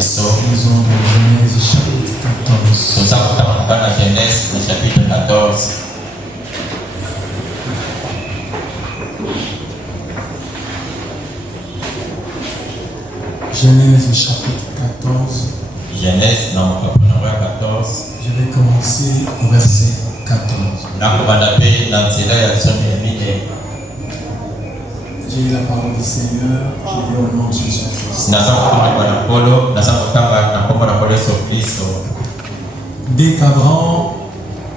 biso. Nous sommes dans Genèse chapitre 14. Toza kotambuka na Genèse na chapitre 14. Genèse chapitre 14. Genèse na mokapana ya 14. Je vais commencer au verset 14. Na kobanda pe na nzela ya somo ya mine. J'ai eu la parole du Seigneur qui est au nom de Jésus-Christ. Naza kotanga bana polo, naza kotanga na kombo na polo Yesu Kristo. Dès qu'Abraham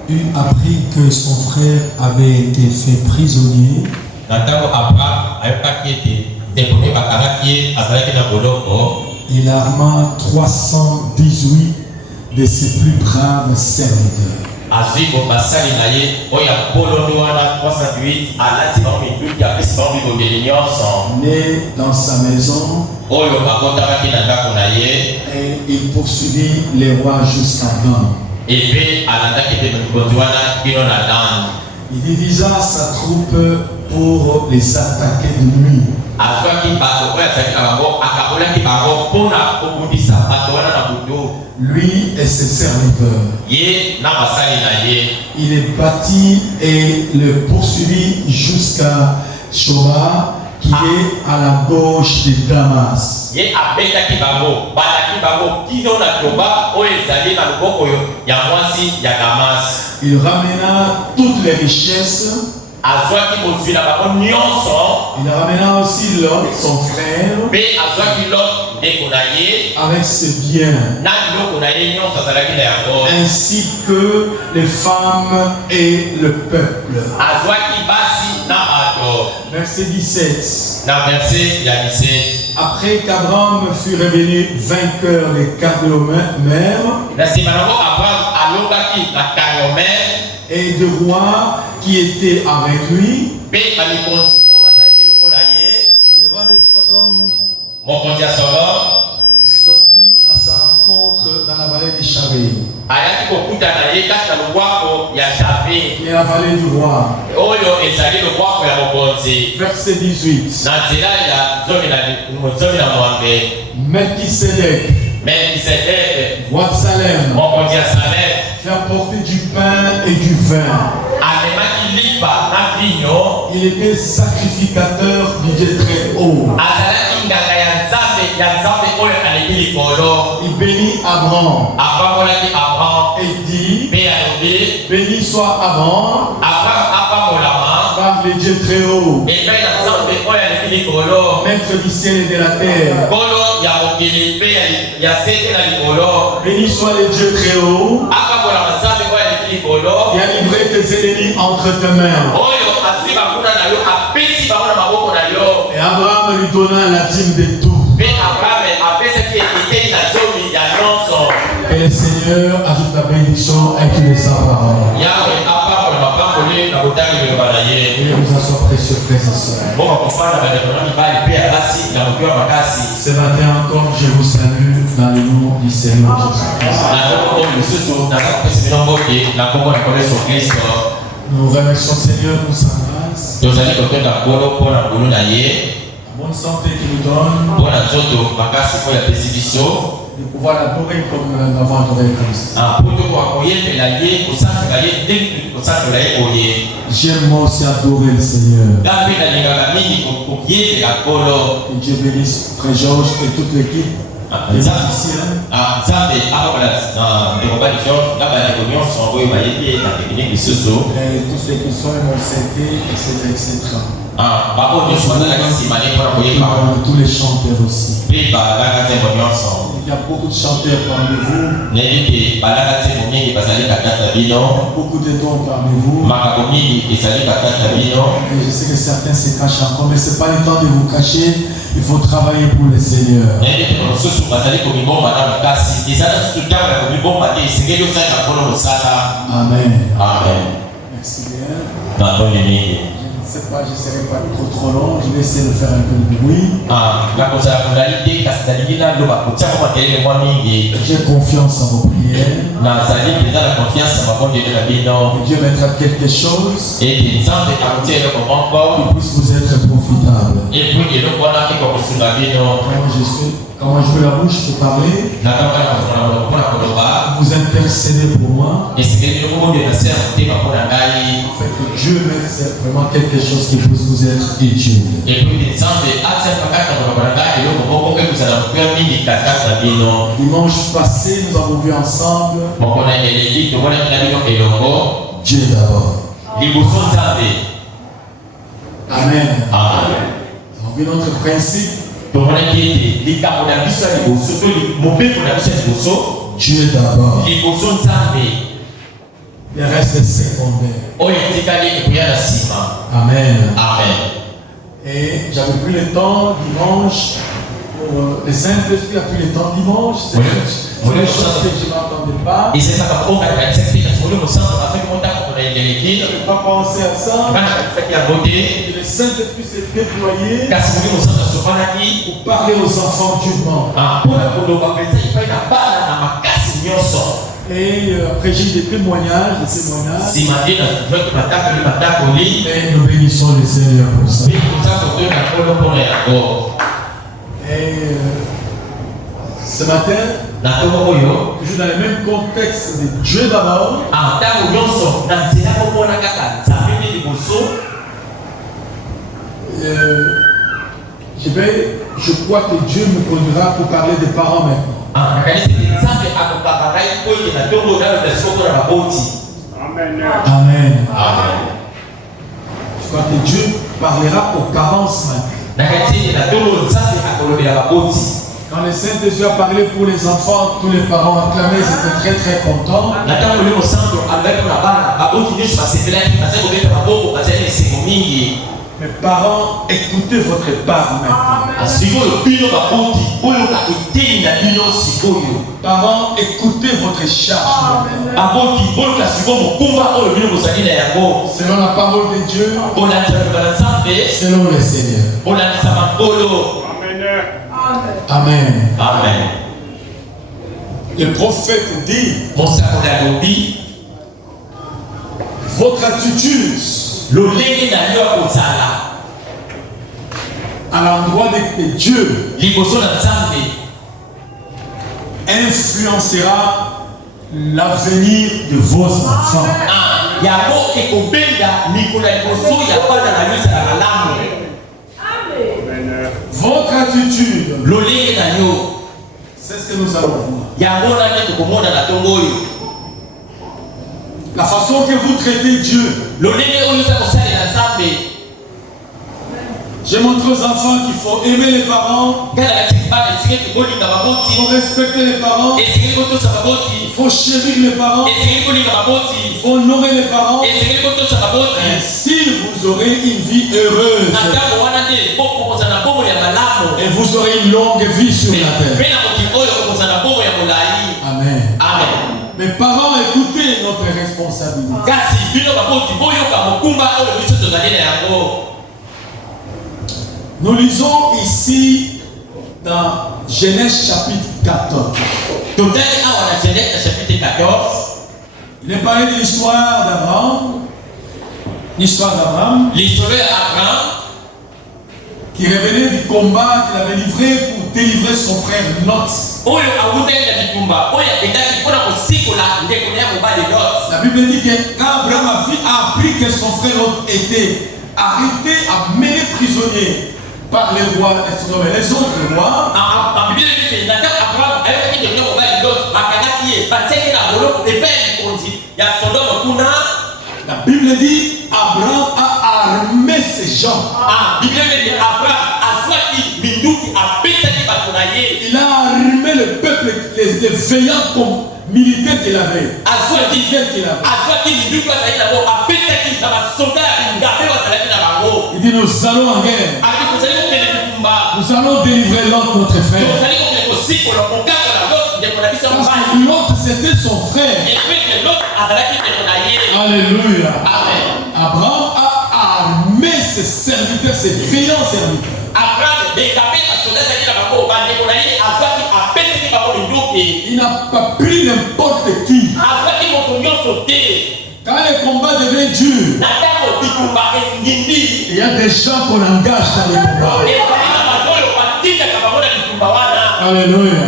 eut appris que son frère avait été fait prisonnier, Na ntango Abraham ayokaki ete ndeko ne bakaraki ye azalaki na boloko, il arma 318 de ses plus braves serviteurs. azwi basali na ye oyo apolondo wana 308 alati bango mituki apesi bango bibondeli nyonso Né dans sa maison, oyo bakotamaki na ndako na ye, et il poursuivit les rois jusqu'à Dan. epe alandaki mpe mokonzi wana kino na Dan. Il divisa sa troupe pour les attaquer de nuit. azwaki bato oyo azalaki na bango akabolaki bango mpona kobundisa bato wana na butu, Lui et ses serviteurs. ye na basali na ye. Il les battit et le poursuivit jusqu'à Shora, qui est à la gauche de Damas. Ye abetaki bango balaki bango kino na toba oyo ezali na loboko ya mwasi ya Damas. Il ramena toutes les richesses. azwaki mozwi na bango nyonso, Il ramena aussi Lot, son frère, mpe azwaki Lot ndeko na ye avec ses biens, na biloko na ye nyonso azalaki na yango, ainsi que les femmes et le peuple. azwaki basi na bato. Verset 17. Na verset ya 17, Après qu'Abraham fut revenu vainqueur des Cadmomères na nsima nango Abraham alongaki na Karomel, et de rois qui étaient avec lui, mpe bamikonzi oyo bazalaki elongo na ye, le roi de Sodome mokonzi ya Sodome sortit à sa rencontre dans la vallée de Charé, ayaki kokutana ye kati na lobwako ya Javi qui est la vallée du roi. oyo ezali lobwako ya mokonzi. Verset 18. Na nzela ya zomi na mwambe, Melchisedec, Melkisedeke roi de Salem, mokonzi ya Salem fait apporter du pain et du vin. amemaki lipa na vinyo, Il était sacrificateur du Dieu très haut. azalaki nganga ya nzambe oyo aleki likolo. Il bénit Abraham apambolaki Abraham et dit, mpe alobi béni soit Abraham Abraham apambolama par le Dieu très haut, epai na nzambe oyo aleki likolo, maître du ciel et de la terre. nkolo ya mokili mpe ya se mpe na likolo. Béni soit le Dieu très haut, apambolama nzambe oyo aleki likolo, qui a livré tes ennemis entre tes mains. oyo azwi bakuna na yo apesi bango na maboko na yo. Et Abraham lui donna la dîme de tout. Mpe Abraham apesaki ekei na zomi ya nyonso. Et le Seigneur ajoute la bénédiction inclut sa parole. Yawe apambola mapamboli na botali liloba na ye. Et vous en soyez précieux frères et sœurs. Mboka kofanda bandeko na mibali mpe ya basi na mokiwa makasi. Ce matin encore, je vous salue dans le nom du Seigneur Jésus-Christ. Na ntango oyo lisusu naza kopesa bino mbote na kombo na nkolo Yesu Kristo. Nous remercions Seigneur pour sa grâce, tozali kotonda nkolo mpo na nkolo na ye, la bonne santé qu'il nous donne, mpo na nzoto makasi oyo apesi biso, de pouvoir l'adorer comme nous l'avons adoré Christ. mpo tokoka koyembela ye, kosambela ye ndenge kosambela ye boye. J'aime moi aussi adorer le Seigneur. Nga mpe nalingaka mingi koyembela nkolo. Que Dieu bénisse Frère Georges et toute l'équipe. Les musiciens. nzambe akokola ndeko bali George na bandeko nyonso oyo bayebi na tekinike lisusu, Et tous ceux qui sont émoncés, etc. bango nyonso bazalaki nsima ye mpona koyeba, Tous les chanteurs aussi. mpe balanga nzembo nyonso. Il y a beaucoup de chanteurs parmi vous, nayebi ete balanga nzembo mingi bazali bakata bino, beaucoup de dons parmi vous. makambo mingi ezali bakata bino. Et je sais que certains se cachent encore, mais ce n'est pas le temps de vous cacher. Il faut travailler pour le Seigneur. nayebi ete mosusu bazali komibomba na makasi, eza na susu ntango ya komibomba te, esengeli osalisa mpona mosala. Amen. Amen. Merci bien. Nandoni mingi. Je ne sais pas, je ne serai pas trop long. Je vais essayer de faire un peu de bruit. J'ai confiance en vos prières. Que Dieu mettra quelque chose qui puisse vous être profitable. Comment je veux la bouche pour parler. Vous intercédez pour moi. Que Dieu mette vraiment quelque chose qui puisse vous être utile. Dimanche passé, nous avons vu ensemble Dieu d'abord. Amen. Nous avons vu notre principe. Dieu d'abord. Le reste est secondaire. Amen. Et j'avais pris le temps dimanche. Le Saint-Esprit a pris le temps dimanche. C'est une chose que je n'entendais pas. Je n'avais pas pensé à ça. Et le Saint-Esprit s'est déployé pour parler aux enfants du monde. Et après j'ai des témoignages. Et nous bénissons le Seigneur pour ça. Et ce matin, toujours dans le même contexte de Dieu d'abord, je crois que Dieu me conduira pour parler des parents maintenant. Amen. Je crois que Dieu parlera aux parents ce matin. Quand le Saint-Esprit a parlé pour les enfants, tous les parents acclamaient, ils étaient très très contents. Mes parents, écoutez votre part maintenant. Parents, écoutez votre charge. Selon la parole de Dieu, selon le Seigneur. Amen. Le prophète dit, votre attitude à l'endroit de Dieu influencera l'avenir de vos enfants. Votre attitude, c'est ce que nous allons voir. La façon que vous traitez Dieu. J'ai montré aux enfants qu'il faut aimer les parents. Il faut respecter les parents. Il faut chérir les parents. Il faut honorer les parents. Ainsi vous aurez une vie heureuse. Et vous aurez une longue vie sur la terre. Amen. Mes parents, écoutez notre responsabilité. Nous lisons ici dans Genèse chapitre 14. Il est parlé de l'histoire d'Abraham. L'histoire d'Abraham. Qui revenait du combat qu'il avait livré pour délivrer son frère Lot. La Bible dit que quand Abraham a appris que son frère Lot était arrêté, amené prisonnier par les rois, les autres rois, la Bible dit Abraham a armé ses gens. Il a armé le peuple, les veillants militaires qu'il avait. Il dit nous allons en guerre. Nous allons délivrer l'autre notre frère. Parce que l'autre c'était son frère. Alléluia. Abraham a armé ses serviteurs, ses veillants serviteurs. Il n'a pas pris n'importe qui. Quand le combat devient dur, il y a des gens qu'on engage dans les combats. Alléluia.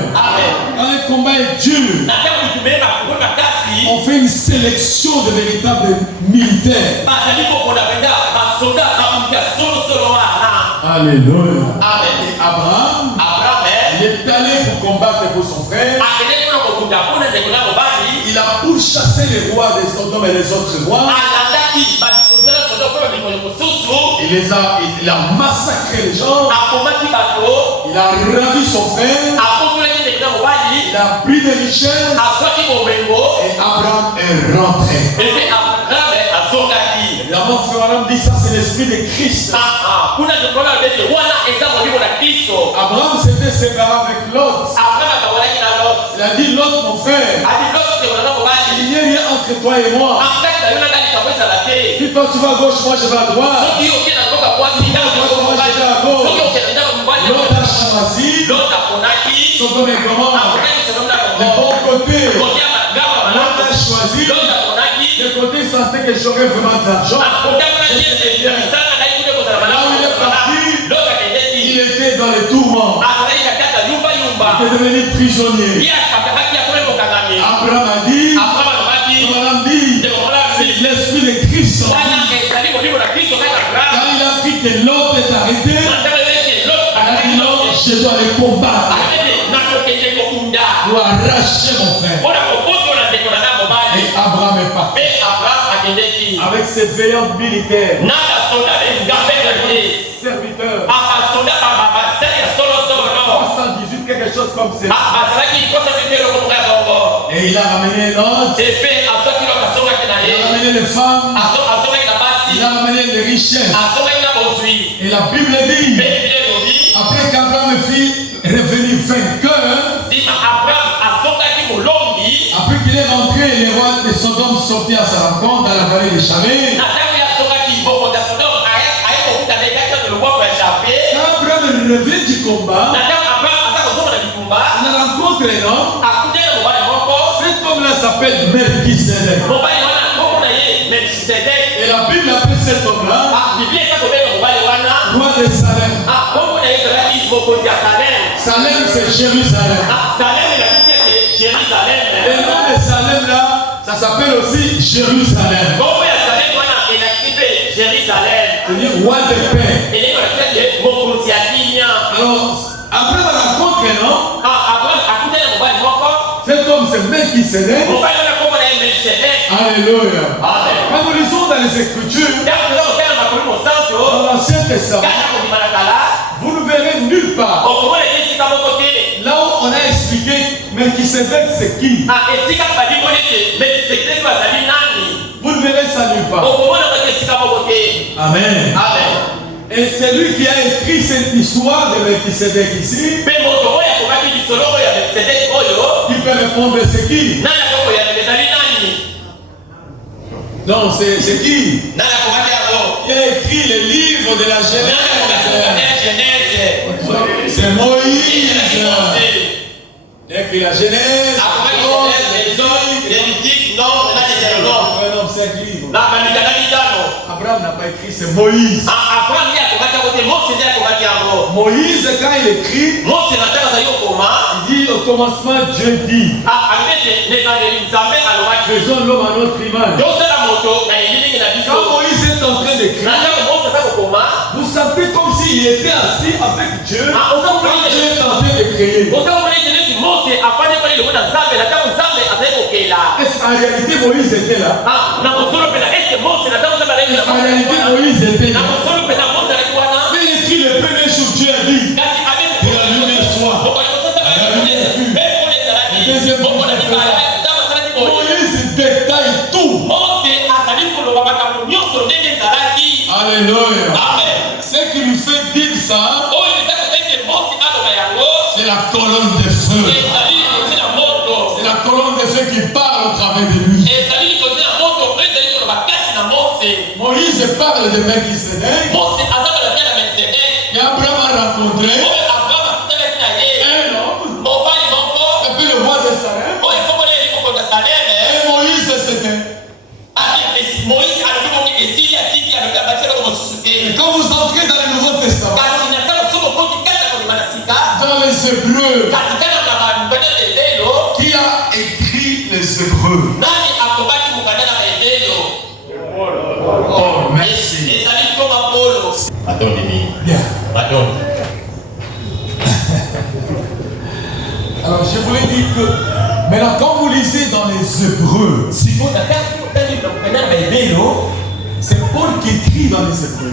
Quand le combat est dur, on fait une sélection de véritables militaires. Alléluia. Et Abraham, il est allé pour combattre pour son frère. Il a pourchassé les rois des Sodome et les autres rois. Il a massacré les gens. Il a ravi son frère. Il a pris des richesses. Et Abraham est rentré. La mort Abraham dit ça, c'est l'esprit de Christ. Abraham s'était séparé avec Lot. Il a dit Lot, mon frère, il n'y a rien entre toi et moi. Si toi tu vas à gauche, moi je vais à droite. Si toi tu vas à droite, moi je vais à gauche. Lot a choisi Sodome et Gomorrhe. Le bon côté. Lot a choisi le côté il sentait que j'aurais vraiment de l'argent. Là où il est parti, il était dans les tourments. Il est devenu prisonnier. Abraham a dit, c'est l'esprit de Christ. Quand il a pris que l'autre est arrêté, il a dit non, je dois les combattre pour arracher mon frère. Et Abraham est parti avec ses veillants militaires, serviteurs. 318, quelque chose comme ça. Et il a ramené l'autre. Il a ramené les femmes. Il a ramené les richesses. Et la Bible dit, après qu'Abraham fut revenu vainqueur, après qu'il est rentré, les rois de Sodome sortaient à sa rencontre dans la vallée de Charé. Quand Abraham revient du combat, il rencontre un homme. Cet homme-là s'appelle Melchisedec. Et la Bible appelle cet homme-là roi de Salem. Salem, c'est Jérusalem. Et le nom de Salem là, ça s'appelle aussi Jérusalem. C'est-à-dire roi de paix. Alors, après la rencontre, non? Cet homme, c'est Melchisedec. Alléluia. Quand nous lisons dans les Écritures, dans l'Ancien Testament, vous ne verrez nulle part là où on a expliqué Melchisedec c'est qui. Vous ne verrez ça nulle part. Amen. Et c'est lui qui a écrit cette histoire de Melchisedec ici. Qui peut répondre c'est qui? Non, c'est qui? Il a écrit le livre de la Genèse. C'est Moïse. Il a écrit la Genèse. C'est un livre. Abraham n'a pas écrit, c'est Moïse. Moïse, quand il écrit, il dit au commencement, Dieu dit, faisons l'homme à notre image. Quand Moïse est en train d'écrire, vous sentez comme s'il était assis avec Dieu, quand Dieu est en train de créer. Est-ce qu'en réalité Moïse était là? En réalité Moïse était là. Mais il écrit le premier jour, Dieu a dit, que la lumière soit. La lumière fut. Le deuxième jour, Moïse détaille tout. Alléluia. Ce qui lui fait dire ça, c'est la colonne de feu. C'est la colonne de feu qui parle au travers de lui. Moïse parle de Melchisédek. Et Abraham a rencontré un homme, appelé le roi de Salem. Et Moïse c'était. Et quand vous entrez dans le Nouveau Testament, dans les Hébreux, qui a écrit les Hébreux? Oh, merci. Bien. Alors je voulais dire que maintenant quand vous lisez dans les Hébreux, c'est Paul qui écrit dans les Hébreux.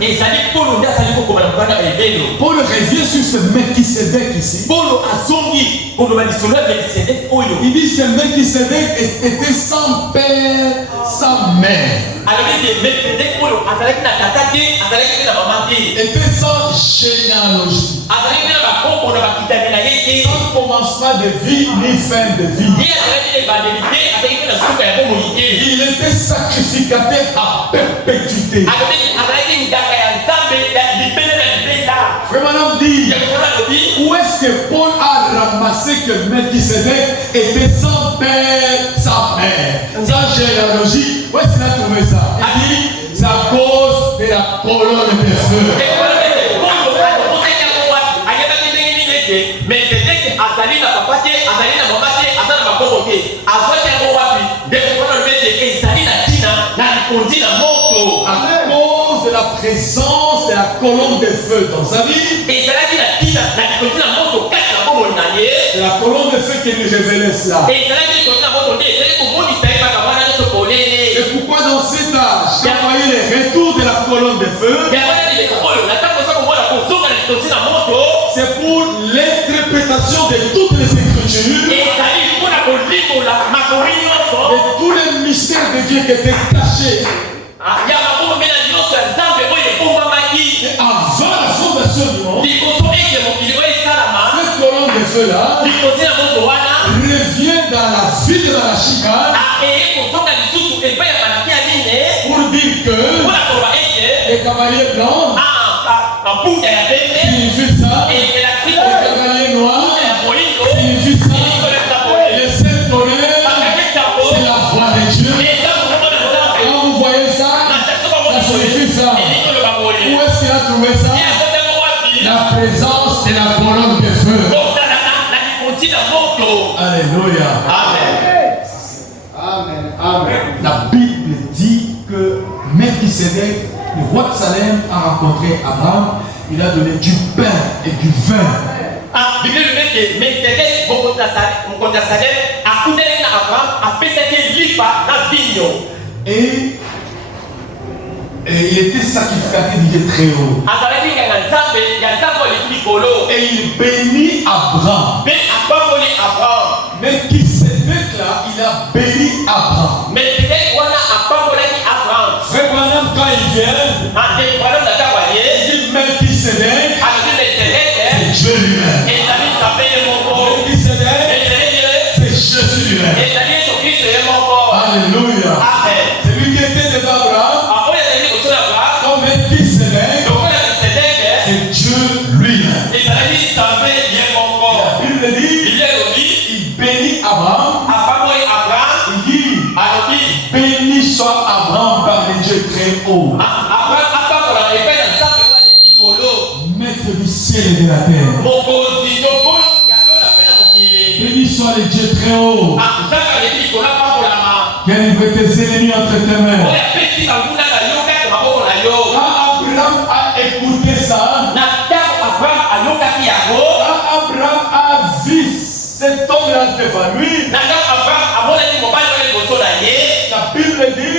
Paul revient sur ce Melchisédek ici. Il dit que Melchisédek était sans père, sans mère. Était sans généalogie. Sans commencement de vie ni fin de vie. Il était sacrificateur à perpétuité. Frère Madame dit, où est-ce que Paul a ramassé que Melchisédek était sans père, sans mère, sans généalogie? Où est-ce qu'il a trouvé ça? Il dit, c'est à cause de la colonne de feu. Mais c'était que Azali n'a pas passé, Azali n'a pas passé, Azali n'a pas compté. Azali n'a pas passé, dès qu'on a le fait que Azali n'a conduit la moto. À cause de la présence de la colonne de feu dans sa vie. Et c'est là qu'il a dit, n'a conduit la moto, qu'est-ce que la moto n'a dit? C'est la colonne de feu qui lui révélait cela. Et c'est là qu'il conduit la moto, c'est pour moi, il savait pas comment aller se coller. C'est pourquoi dans cet âge, quand vous voyez le retour de la colonne de feu, c'est pour l'interprétation de toutes les Écritures, de tous les mystères de Dieu qui étaient cachés. Et avant la fondation du monde, cette colonne de feu-là revient dans la ville de la chicane pour dire que les cavaliers blancs signifie ça, les cavaliers noirs signifie ça, les sept tonnerres, c'est la voix de Dieu. Quand vous voyez ça, ça signifie ça. Où est-ce qu'il a trouvé ça? La présence de la colonne de feu. Alléluia. Amen. La Bible dit que Melchisédek, le roi de Salem, a rencontré Abraham. Il a donné du pain et du vin. Et il était sacrificateur du Dieu très haut. Et il bénit Abraham. Melchisédek là, il a béni Abraham. Frère Branham, quand il vient, il dit Melchisédek, c'est Dieu lui-même. Melchisédek, c'est Jésus lui-même. Alléluia. C'est lui qui était devant Abraham. Comme Melchisédek, c'est Dieu lui-même. La Bible dit, il bénit Abraham. Il dit, béni soit Abraham par le Dieu très haut, maître du ciel et de la terre. Béni soit le Dieu très haut, qui a livré tes ennemis entre tes mains. Quand Abraham a écouté ça, Abraham a vu cet homme-là devant lui. La Bible dit,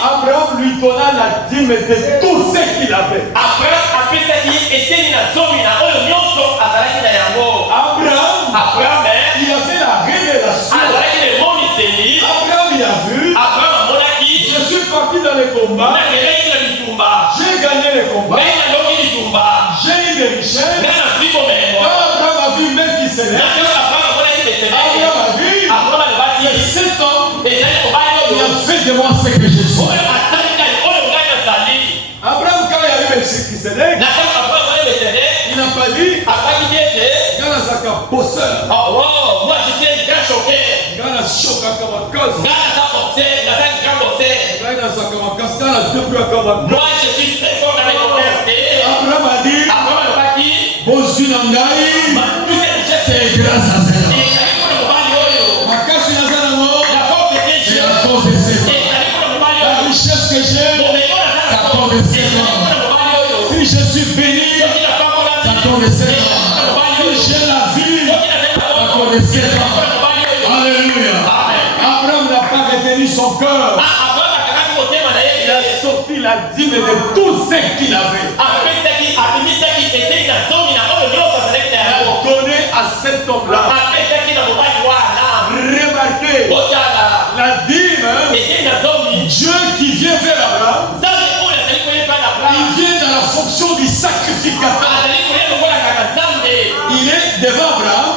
Abraham lui donna la dîme de tout ce qu'il avait. Abraham, il avait la révélation. Abraham, il a vu. Je suis parti dans les combats. J'ai gagné les combats. J'ai eu des richesses. Abraham a vu Melchisédek. Abraham a vu. C'est cet homme. Il a fait de moi ce que je suis. Melchizedek, il n'a pas dit Gana Zaka bosseur. Moi je suis un grand choqué. Gana Shoka Kamakas. Gana Zaka Makas. Gana Debra Kamakas. Moi je suis très fort dans les convertés. Abraham a dit Bosunangai, c'est grâce à cela. Makasi Nazaramo, c'est à cause de cela. La richesse que j'ai, c'est à cause de cela. Si je suis béni, c'est à cause de cela. Si j'ai la vie, c'est à cause de cela. Alléluia. Abraham n'a pas retenu son cœur. Il a sorti la dîme de tout ce qu'il avait. Pour donner à cet homme-là. Remarquez, la dîme, Dieu qui vient vers Abraham, il vient dans la fonction du sacrificateur. Il est devant Abraham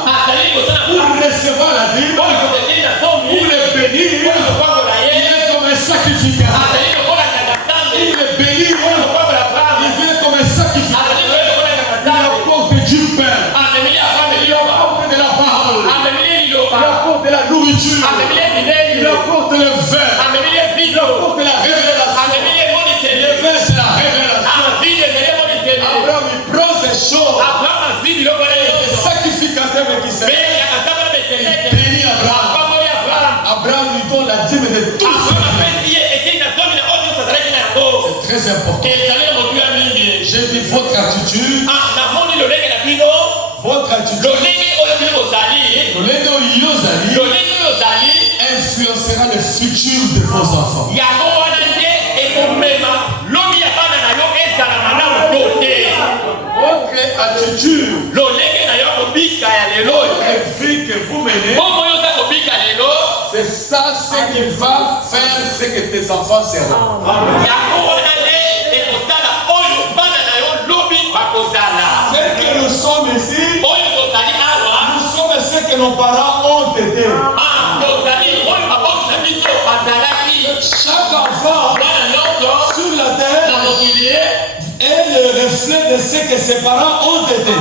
pour recevoir la dîme, pour le bénir. Il est comme un sacrificateur. Il est béni, il vient comme un sacrificateur. Il apporte du pain, il apporte de la parole, il apporte de la nourriture, il apporte le vin, il apporte la révélation. Le vin, c'est la révélation. Abraham, il prend ces choses. Le sacrificateur qui s'est béni Abraham. Abraham lui donne la dîme de tout ce. C'est très important. J'ai dit votre attitude. Votre attitude. Influencera le futur de vos enfants. Votre attitude, votre vie que vous menez, c'est ça ce qui va faire ce que tes enfants seront. Ce que nous sommes ici, nous sommes ce que nos parents ont été. Chaque enfant sur la terre est le reflet de ce que ses parents ont été.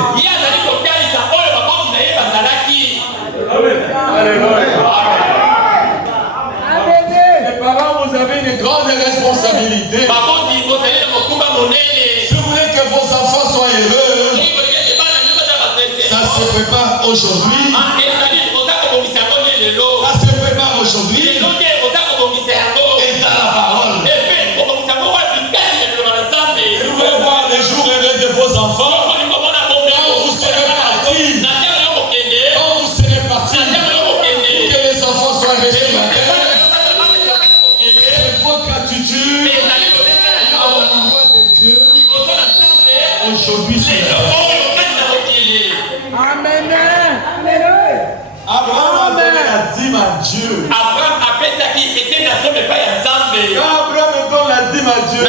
Les parents, vous avez une grande responsabilité. Si vous voulez que vos enfants soient heureux, ça se prépare aujourd'hui. Ça se prépare aujourd'hui. Et dans la parole. Vous voulez voir les jours heureux de vos enfants. Quand vous serez partis. Quand vous serez partis. Que les enfants soient restés. C'est votre attitude à l'endroit de Dieu. Aujourd'hui, c'est Amen. Abraham a donné la dîme à Dieu. Quand Abraham donne la dîme à Dieu,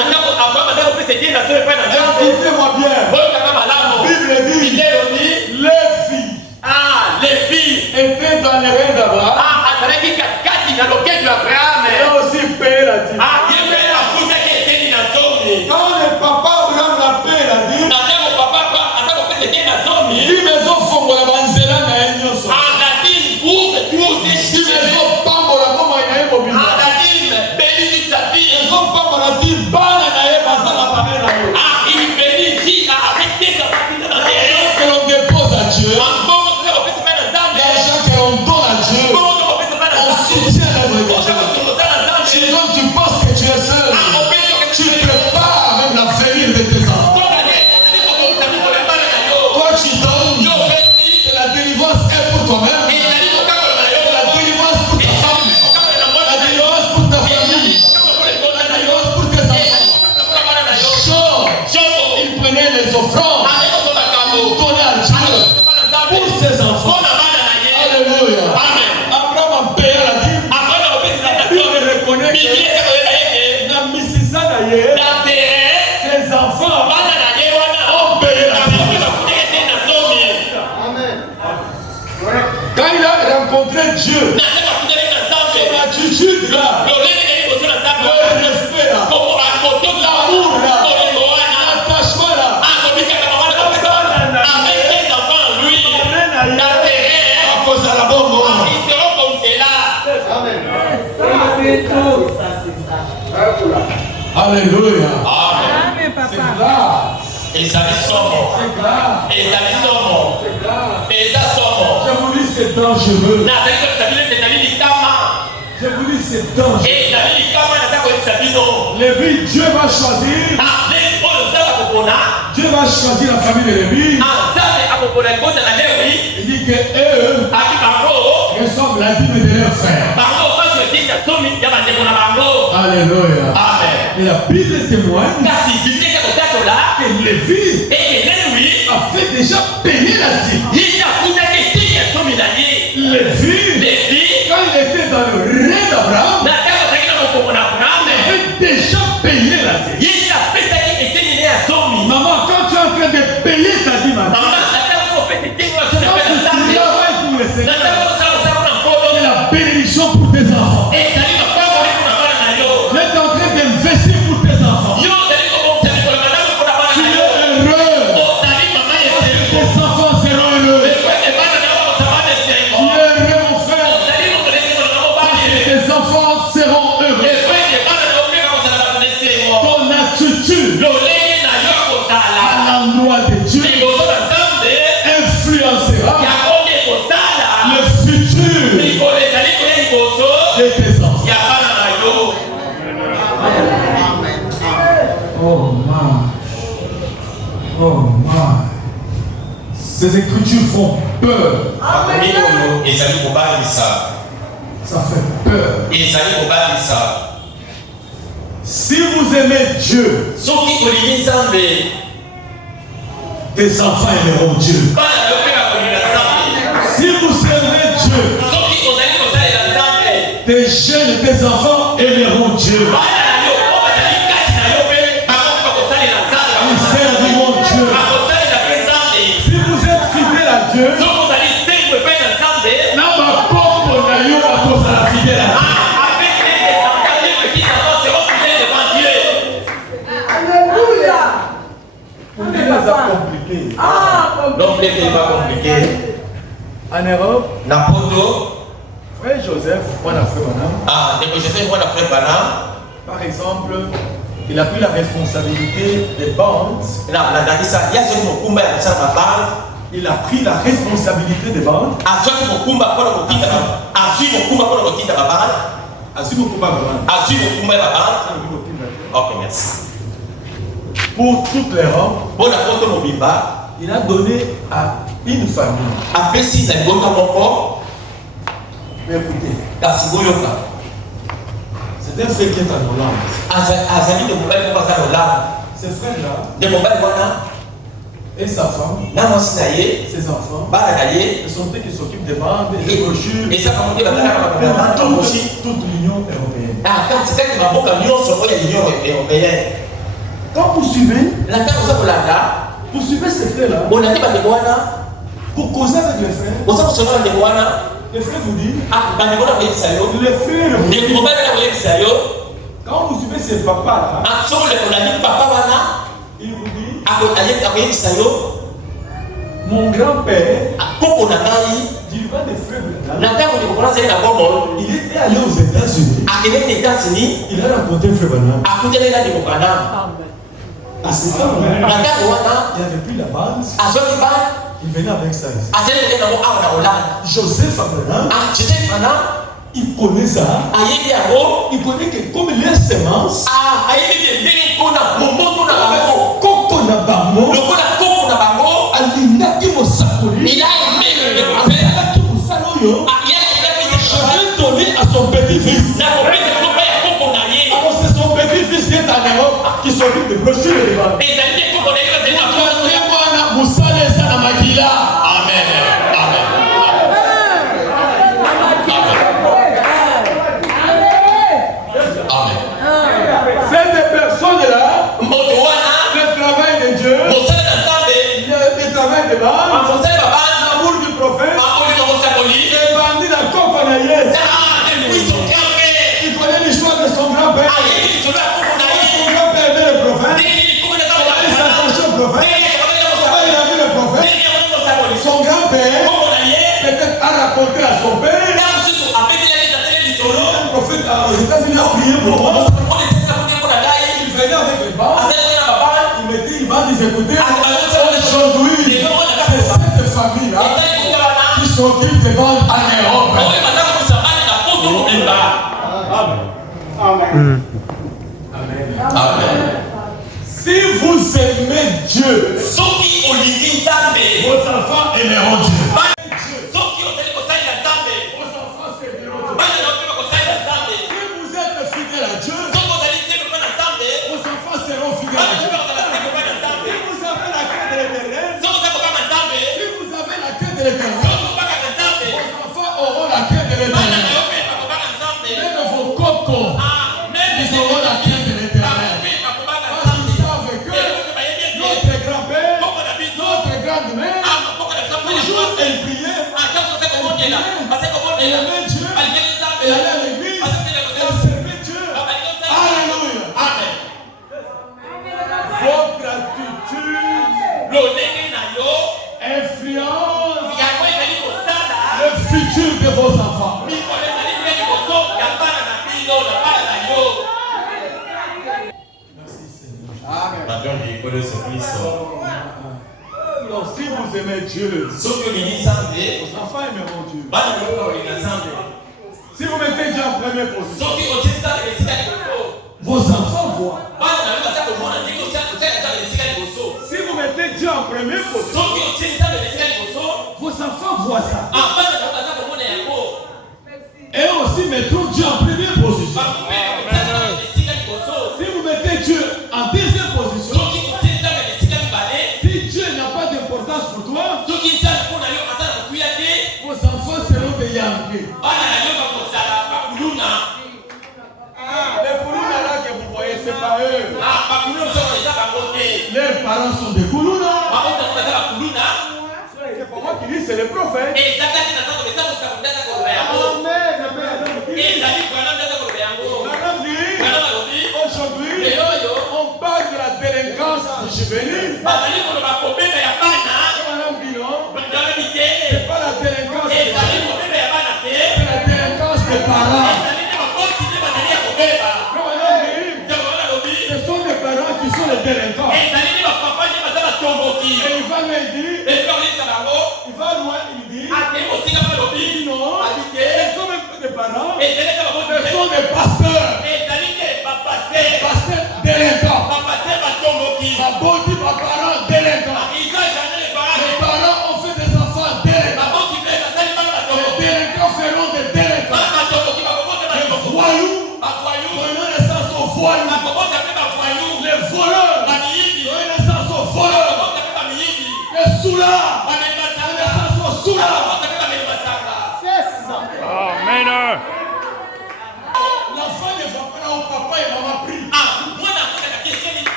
écoutez-moi bien. La Bible dit les filles étaient dans les reins d'Abraham. Et aussi payé la dîme. Quand le papa Abraham l'a payé la dîme, il maison fongo la banzela na enyoso. Il maison pambola comme il a mobile. Ils ont pas dit bana na ye basala pamela yo. Que l'on dépose à Dieu. L'argent que l'on donne à Dieu. On soutient l'œuvre de Dieu. Sinon tu penses que tu es seul. Tu prépares même l'avenir de tes enfants. Toi tu donnes. C'est la délivrance est pour toi-même. La délivrance pour ta femme. La délivrance pour ta famille. La délivrance pour tes enfants. Job, il prenait les offrandes. Il donnait à Dieu pour ses enfants. Alléluia. Abraham a payé la dîme. Il reconnaît que la misisa d'ailleurs, ses enfants ont payé la dîme. Quand il a rencontré Dieu, son attitude là, le respect là, l'amour là, l'attachement là, Alléluia. Amen. C'est grâce. Et ça les somme. C'est grâce. Et ça les somme. C'est grâce. Et ça somme. Je vous dis, c'est dangereux. Je vous dis, c'est dangereux. Lévi, Dieu va choisir. Dieu va choisir la famille de Lévi. Il dit que eux ressemblent à la dîme de leur frère. Alléluia. Amen. Et la Bible témoigne que Lévi a fait déjà payer la dîme. Lévi, quand il était dans le règne d'Abraham, il avait déjà payé la dîme. Maman, quand tu es en train de payer ta dîme, travaille pour le Seigneur. C'est la bénédiction pour tes enfants. Tu es en train d'investir pour tes enfants. Tu es heureux. Tes enfants seront heureux. Tu es heureux, mon frère. Tes enfants seront heureux. Ton attitude à l'endroit de Dieu influencera le futur de tes enfants. Oh my. Oh my. Ces écritures font peur. Ça fait peur. Si vous aimez Dieu, tes enfants aimeront Dieu. Si vous servez Dieu, tes jeunes et tes enfants aimeront Dieu. Ils serviront Dieu. Si vous êtes fidèle à Dieu, Donc les pays pas compliqués. En Europe, frère Joseph, par exemple, il a pris la responsabilité des banques. Il a pris la responsabilité des banques. Ok, merci. Pour toute l'Europe, il a donné à une famille. Mais écoutez, c'est un frère qui est en Hollande. Ce frère-là et sa femme, ses enfants, ce sont eux qui s'occupent des bandes, des brochures, toute l'Union européenne. Quand vous suivez ces frères-là, pour causer avec les frères, les frères vous disent, les frères, quand vous suivez ces papas-là, il vous dit, mon grand-père, du vent des frères, il était allé aux États-Unis, il a rencontré frère Branham. À ce temps-là, il n'y avait plus la bande. Il venait avec ça. Joseph Branham, il connaît ça. Il connaît que comme les semences, il a aimé je vais donner à son petit-fils. Alors c'est son petit-fils qui est en Europe qui s'occupe de brochures et de bandes. Amen. C'est des personnes-là, le travail de Dieu, le travail de bandes, l'amour du prophète, les bandits d'un coconaïe. Il connaît l'histoire de son grand-père. Son grand-père était le prophète. prier pour moi. Il venait avec les balles. Il va nous écouter. Aujourd'hui, c'est cette famille-là qui s'occupe des balles en Europe. Amen. Amen. Si vous aimez Dieu, vos enfants aimeront Dieu. Si vous êtes fidèle à Dieu, vos enfants seront fidèles à Dieu. Si vous avez la crainte de l'Éternel, vos enfants auront la crainte de l'Éternel. Même vos cocos, ils auront la crainte de l'Éternel. Parce qu'ils savent que notre grand-père, notre grande-mère, toujours elle priait, elle aimait Dieu, elle allait à l'église, elle servait Dieu. Alléluia. Amen. Votre attitude influence le futur de vos enfants. Donc, si vous aimez Dieu, vos enfants aimeront Dieu. Si vous mettez Dieu en première position, vos enfants voient. Si vous mettez Dieu en première position, vos enfants voient ça. Et aussi mettront Dieu en première position. Si vous mettez Dieu en deuxième position, si Dieu n'a pas d'importance pour toi, vos enfants seront des Yankés. Les Koulouna là que vous voyez, c'est pas eux. Les parents sont des Koulouna. C'est pas moi qui dis, c'est les prophètes. Aujourd'hui, on parle de la délinquance juvénile. C'est pas la délinquance, c'est la délinquance des parents. Ce sont les parents qui sont les délinquants. Et il va lui dire, il dit, non, ce sont des parents, ce sont des pasteurs. Pasteurs délinquants. Ma body, ma parent délinquant. Les parents ont fait des enfants délinquants. Les délinquants feront des délinquants. Les voyous donnent naissance aux voyous. Les voleurs donnent naissance aux voleurs. Les soulards donnent naissance aux soulards. Amen. L'enfant ne va pas là où papa et maman prient.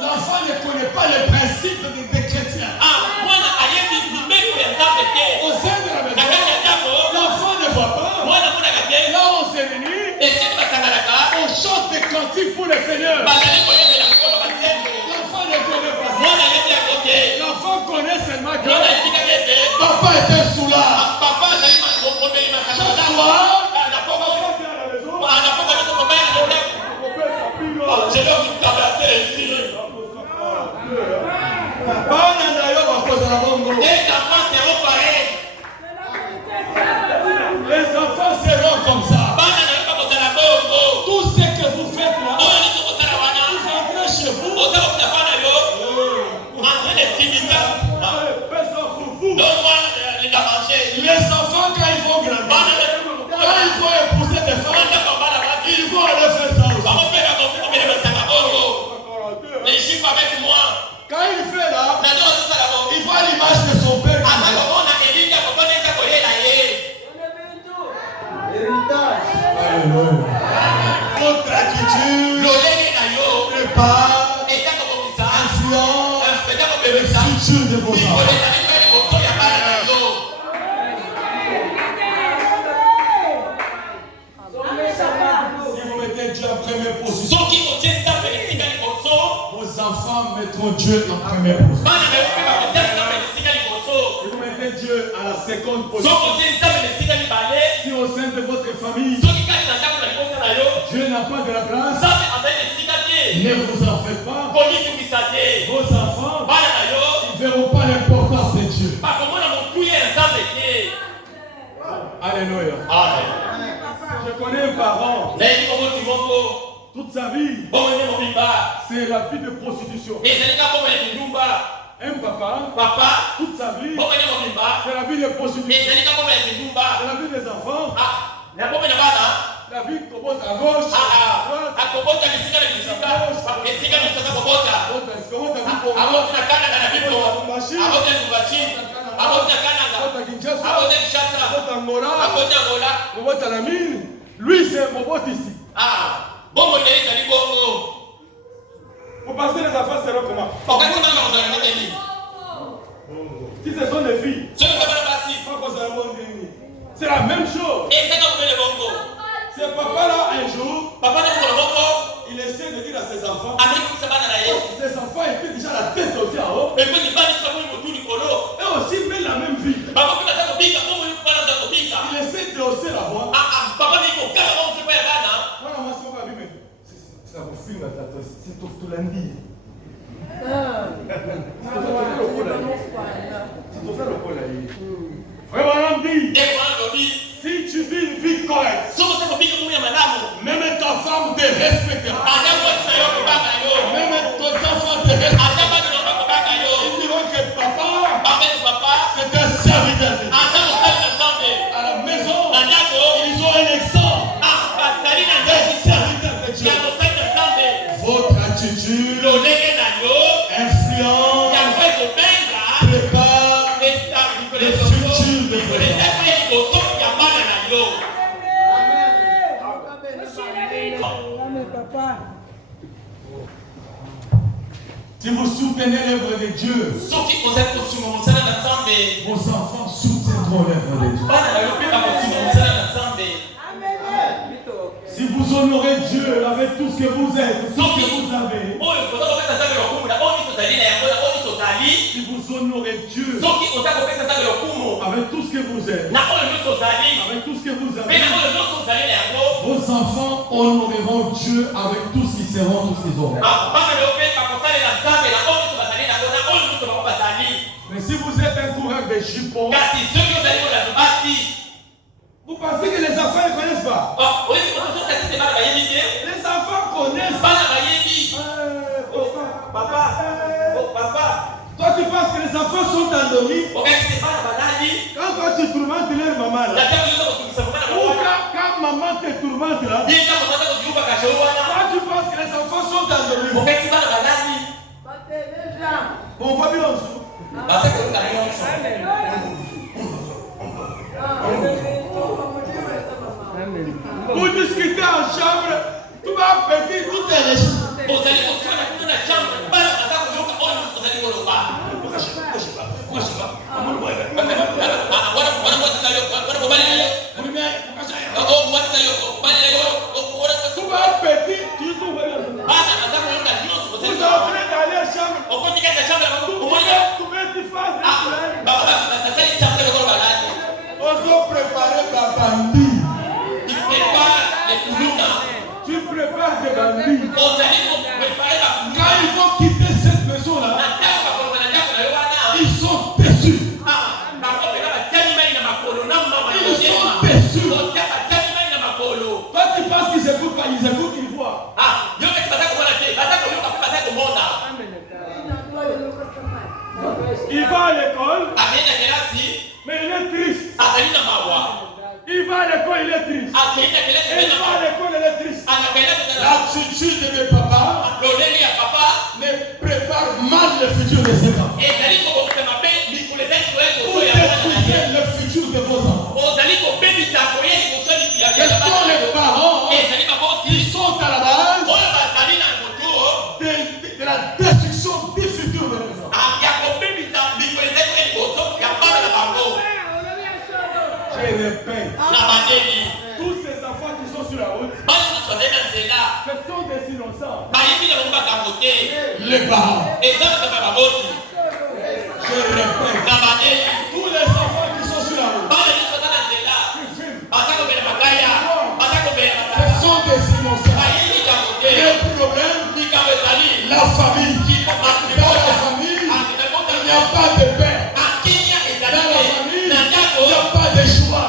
L'enfant ne connaît pas les principes des chrétiens. Au sein de la maison, l'enfant ne voit pas. Là on s'est réunis, on chante des cantiques pour le Seigneur. L'enfant ne connaît pas ça. L'enfant connaît seulement que papa était sous là. Chaque soir, papa vient à la maison. Je vais vous tabasser ici. Les enfants seront pareils. Les enfants seront comme ça. Tout ce que vous faites là, vous entrez chez vous. Les enfants, quand ils vont grandir, quand ils vont épouser des femmes, ils vont aller faire ça aussi. Les chiffres avec moi. Quand il fait là, il voit l'image de son père. Votre attitude prépare, influence le futur de vos enfants. Si vous mettez Dieu en première position, vos enfants mettront Dieu en première position. Si vous mettez Dieu à la seconde position, si au sein de votre famille, Alléluia. Amen. Je connais un parent. Toute sa vie, c'est la vie de prostitution. Un papa, toute sa vie, c'est la vie de prostitution. C'est la vie des enfants. La vie commence à gauche, à droite, à la mine. Lui, c'est Mobot ici. Vous pensez les enfants seront comment? Si ce sont des filles, c'est la même chose. Ce papa-là, un jour, il essaie de dire à ses enfants, ses enfants étaient déjà la tête aussi en haut, et aussi même la même vie. Il essaie de hausser la voix. C'est pour finir, c'est tout lundi. Frère dit, si tu vis une vie correcte, même ta femme te respectera. Même tes enfants te respecteront. Ils diront que papa, c'est un serviteur. À la maison, ils ont un exemple. Des serviteurs de Dieu. Votre attitude influence, prépare le futur de votre enfant. Si vous soutenez l'œuvre de Dieu, vos enfants soutiendront l'œuvre de Dieu. Si vous honorez Dieu avec tout ce que vous êtes, tout ce que vous avez, si vous honorez Dieu avec tout ce que vous êtes, avec tout ce que vous avez, vos enfants honoreront Dieu avec tout ce qu'ils seront, tout ce qu'ils auront. Mais si vous êtes un coureur de jupons, vous pensez que les enfants ne connaissent pas? Les enfants connaissent. Papa. Toi, tu penses que les enfants sont endormis? Quand toi tu tourmentes leur maman là, ou quand maman te tourmente là, toi tu penses que les enfants sont endormis? On voit bien ensemble. Vous discutez en chambre, tout va péter, tout est léger. Tout va péter, tout va bien. Vous êtes en train d'aller à la chambre. Tout va être face. On s'est préparé la bandit. Tu prépares des bandits. Quand ils vont quitter cette maison-là, ils sont déçus. Ils sont déçus. Toi, tu penses qu'ils écoutent pas, ils écoutent, ils voient. Il va à l'école, mais il est triste. Il va à l'école, il est triste. Il va à l'école, il est triste. L'attitude de papa ne prépare mal le futur de ses enfants. Vous détruisez le futur de vos enfants. Quels sont les parents qui sont à la base de la destruction du futur de nos enfants? Je répète, tous ces enfants qui sont sur la route, ce sont des innocents. Les parents. Je répète, tous les enfants qui sont sur la route, ce sont des innocents. Le problème, la famille. Dans la famille, il n'y a pas de paix. Dans la famille, il n'y a pas de choix.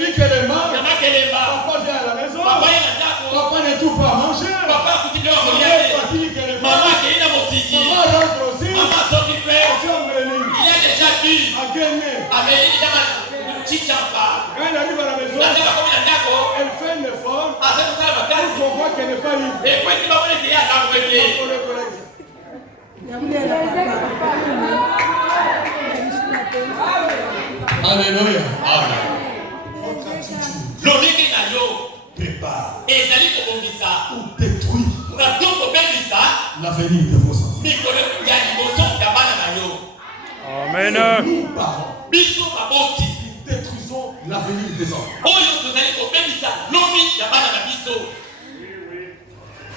dit que les mains, papa vient à la maison, papa ne trouve pas à manger, maman rentre aussi, il a déjà vu. à gagner. Quand elle arrive à la maison, elle fait un effort pour qu'on voit qu'elle n'est pas libre. Alléluia. Prépare ou détruit l'avenir de vos enfants. Amen. Nous, parents, détruisons l'avenir des enfants.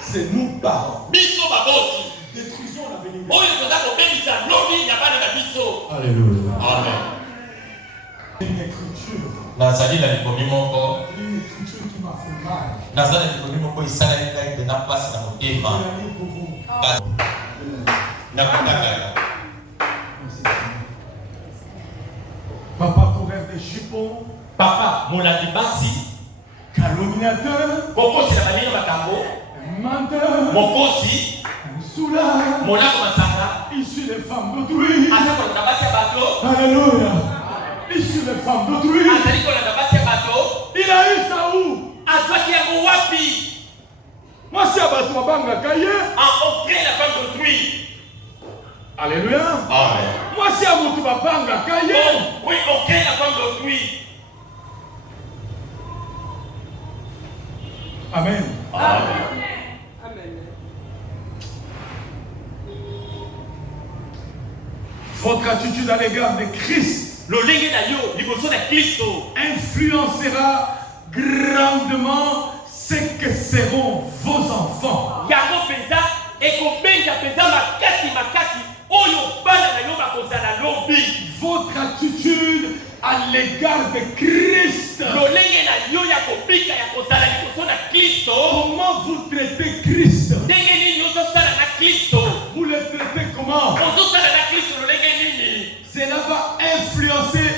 C'est nous, parents, détruisons l'avenir des enfants. Alléluia. Amen. Une écriture Nazali na likomi moko. une écriture qui m'a fait mal. Nazali na likomi moko isalaki ngai mpena mpasi na motema. Je la lis pour vous. Nakotaka. Papa coureur des jupons, Papa molandi basi, calomniateur, kokosi na balinga makambo, menteur, mokosi, soulard, molako masanga, issu des femmes d'autrui. aza kolanda basi ya bato, Alléluia. Issu des femmes d'autrui. azali kolanda basi ya bato, Il a eu ça où? azwaki yango wapi? Moi, si abattu banga kaye. En auprès la femme d'autrui. Alléluia. Amen. Moi, si abattu banga kaye. Oui, auprès la femme d'autrui. Amen. Amen. Votre attitude à l'égard de Christ Lolenge na yo liboso na Kristo influencera grandement ce que seront vos enfants. yango penza ekobenga penza makasi oyo bana na yo bakozala lobi. Votre attitude à l'égard de Christ. Lolenge na yo ya kobika ya kozala liboso na Kristo. Comment vous traitez Christ? Ndenge nini ozosala na Kristo? Vous le traitez comment? Ozosala na Kristo lolenge nini? Cela va influencer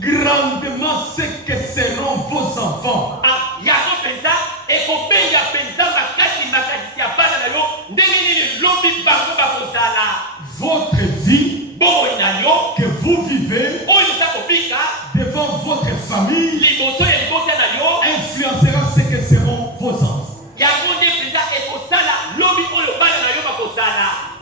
grandement ce que seront vos enfants. Yango penza ekobenga penza makasi ya bana na yo ndenge nini lobi bango bakozala. Votre vie Boy na yo que vous vivez oyo zakobika devant votre famille liboso ya libota na yo influencera ce que seront vos enfants. yango nde penza ekosala lobi oyo bana na yo bakozala.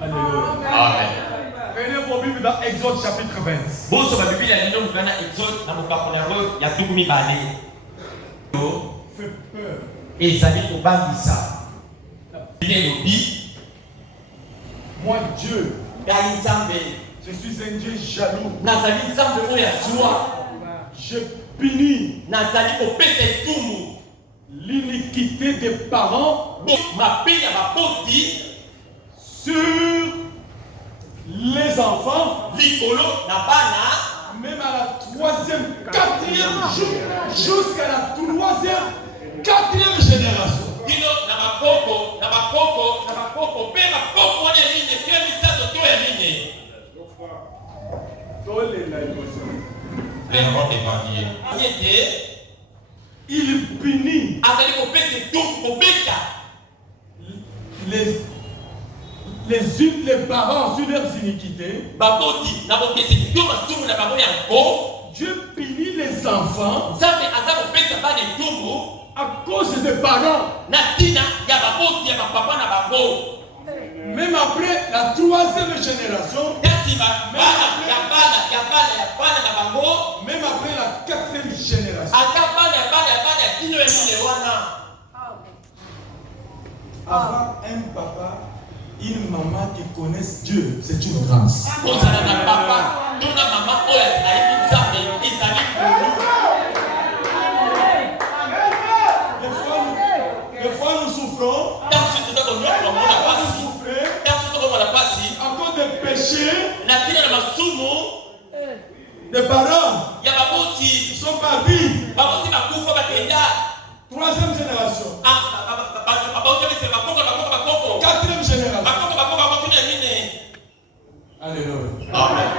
Alléluia. Amen. Prenez vos Bibles dans Exode chapitre 20. Boso ba Biblia ya nino mukana Exode na mokapona yango ya tuku mibale. Fait peur. Ezali kobangisa. Bile lobi. Moi Dieu, Ngai Nzambe. je suis un Dieu jaloux. Nazali Nzambe oyo ya zuwa. Je punis Nazali kopesa etumbu. l'iniquité des parents Mabe ya baboti sur les enfants, likolo na bana. même à la troisième, quatrième jour, jusqu'à la troisième, quatrième génération. Dino na bakoko pe bakoko wana ya mine pe misato to ya mine. Les rois d'évangile. Il punit Azali kopesa etumbu kobeta. les parents sur leurs iniquités. Baboti na bokesa etumbu masumu na bango yango. Dieu punit les enfants Nzambe aza kopesa bana etumbu à cause des parents. na tina ya baboti ya bapapa na bango. Même après la troisième génération, Kasi bana ya bana na bango. même après la quatrième génération. Ata bana ya tino ya mine wana. Avoir un papa, une maman qui connaissent Dieu, c'est une grâce. Kozala na papa to na mama oyo ayebi Nzambe ezali kulu. Des fois nous souffrons, Tanso toza konyokola mona nous pasi. souffrons Tanso tokomona pasi. à cause des péchés Na tina na masumu des parents ya baboti. qui sont partis. Baboti bakufa bakenda. Troisième génération, Baboti bese bakoko. quatrième génération. Bakoko tina mine. Alléluia. Amen.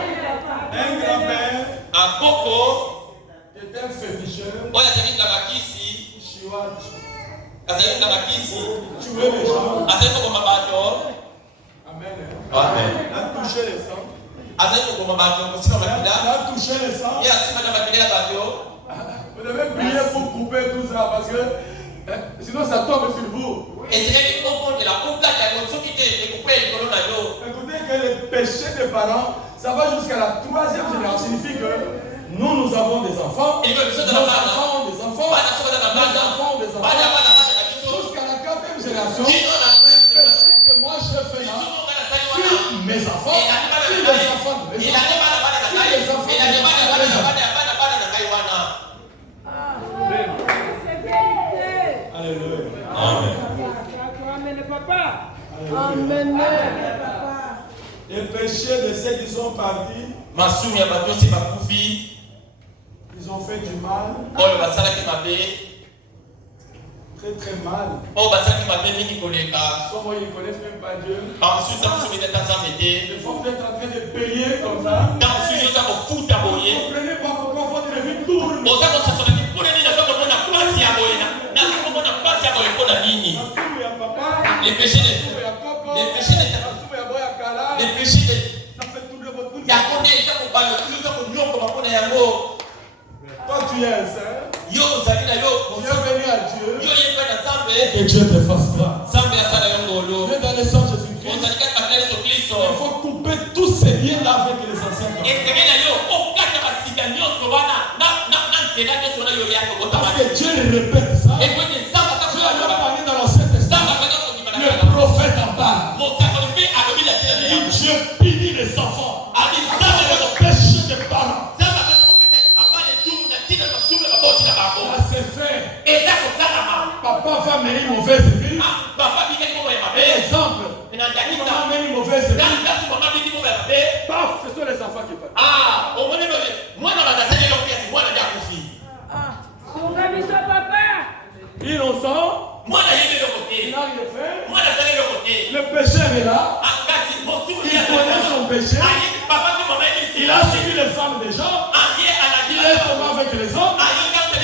Un grand-père Akoko qui était un féticheur, oya zali ngabakisi chihuahua, azali ngabakisi tuer les gens. azali koboma bato Amen. amen Il a touché les sangs. azali koboma bato kosika Il makila a touché les sangs. ye asima na makila ya bato. Vous devez prier pour couper tout ça parce que sinon ça tombe sur vous. ezali kokondela kokata soki te ekokwela likolo na yo. Écoutez que le péché des parents, ça va jusqu'à la 3e génération. Signifie que nous avons des enfants. Nos enfants ont des enfants. Nos enfants ont des enfants. Jusqu'à la 4e génération, le péché que moi je fais là, sur mes enfants, sur les enfants de mes enfants, sur les enfants de mes enfants. Alléluia. Amen. Amen, papa. Amen. Les péchés de ceux qui sont partis, masumu ya bato osi bakufi ils ont fait du mal, oyo basalaki mabe très très mal. oyo basalaki mabe mingi koleka Souvent ils ne connaissent même pas Dieu. bamosusu na mosusu ete nzambe te Des fois vous êtes en train de payer comme ça. na mosusu oza kofuta Vous boye ne comprenez pas pourquoi votre vie tourne. oza kosasola mpona nini aza komona pasi ya boye naza komona pasi ya boye mpona nini Masumu ya papa, les péchés masumu ya koko, les péchés de masumu ya boya kala. les péchés de Ça fait tourner votre vie. yango nde eza kobala eza konyokoma mpona yango Toi tu es un saint. yo ozali na yo Tu es venu à Dieu. yo yepe na nzambe Que Dieu te fasse grâce. nzambe asala yo ngolo Viens dans le sang de Jésus-Christ. ozali kaka na yesu kristo Il faut couper tous ces liens-là avec les anciens. esenge na yo okata basika nyonso wana na nzela nyonso wana yo yako Parce kotamana que Dieu répète ça. ekwete nzambe Dieu a asakoa parlé dans l'Ancien Testament. nzambe akaka kondima na Le kala prophète en parle. mosakoli mpe alobi na tina na Il dit yango Dieu punit les enfants. abi Avec nzambe le péché des parents. nzambe akaka kopesa apana etumu na tina masumu na baboti na bango Ça c'est fait. eza kosalama Papa va mener une mauvaise vie. baba bikaki moko ya mabe Exemple. na ndakisa Maman mène une mauvaise vie. kasi mama biki moko ya mabe Paf, ce sont les enfants qui parlent. omoni lobe mwana bazasali eloko yasi mwana nde akufi Sunga biso papa. Innocent. mwana yebi eloko te Il n'a rien fait. mwana asali eloko te Le pécheur est là. kasi mosumu Il connaît son péché. papa mpe mama yebi Il a suivi les femmes des gens. aye aladi Il est tombé avec les hommes.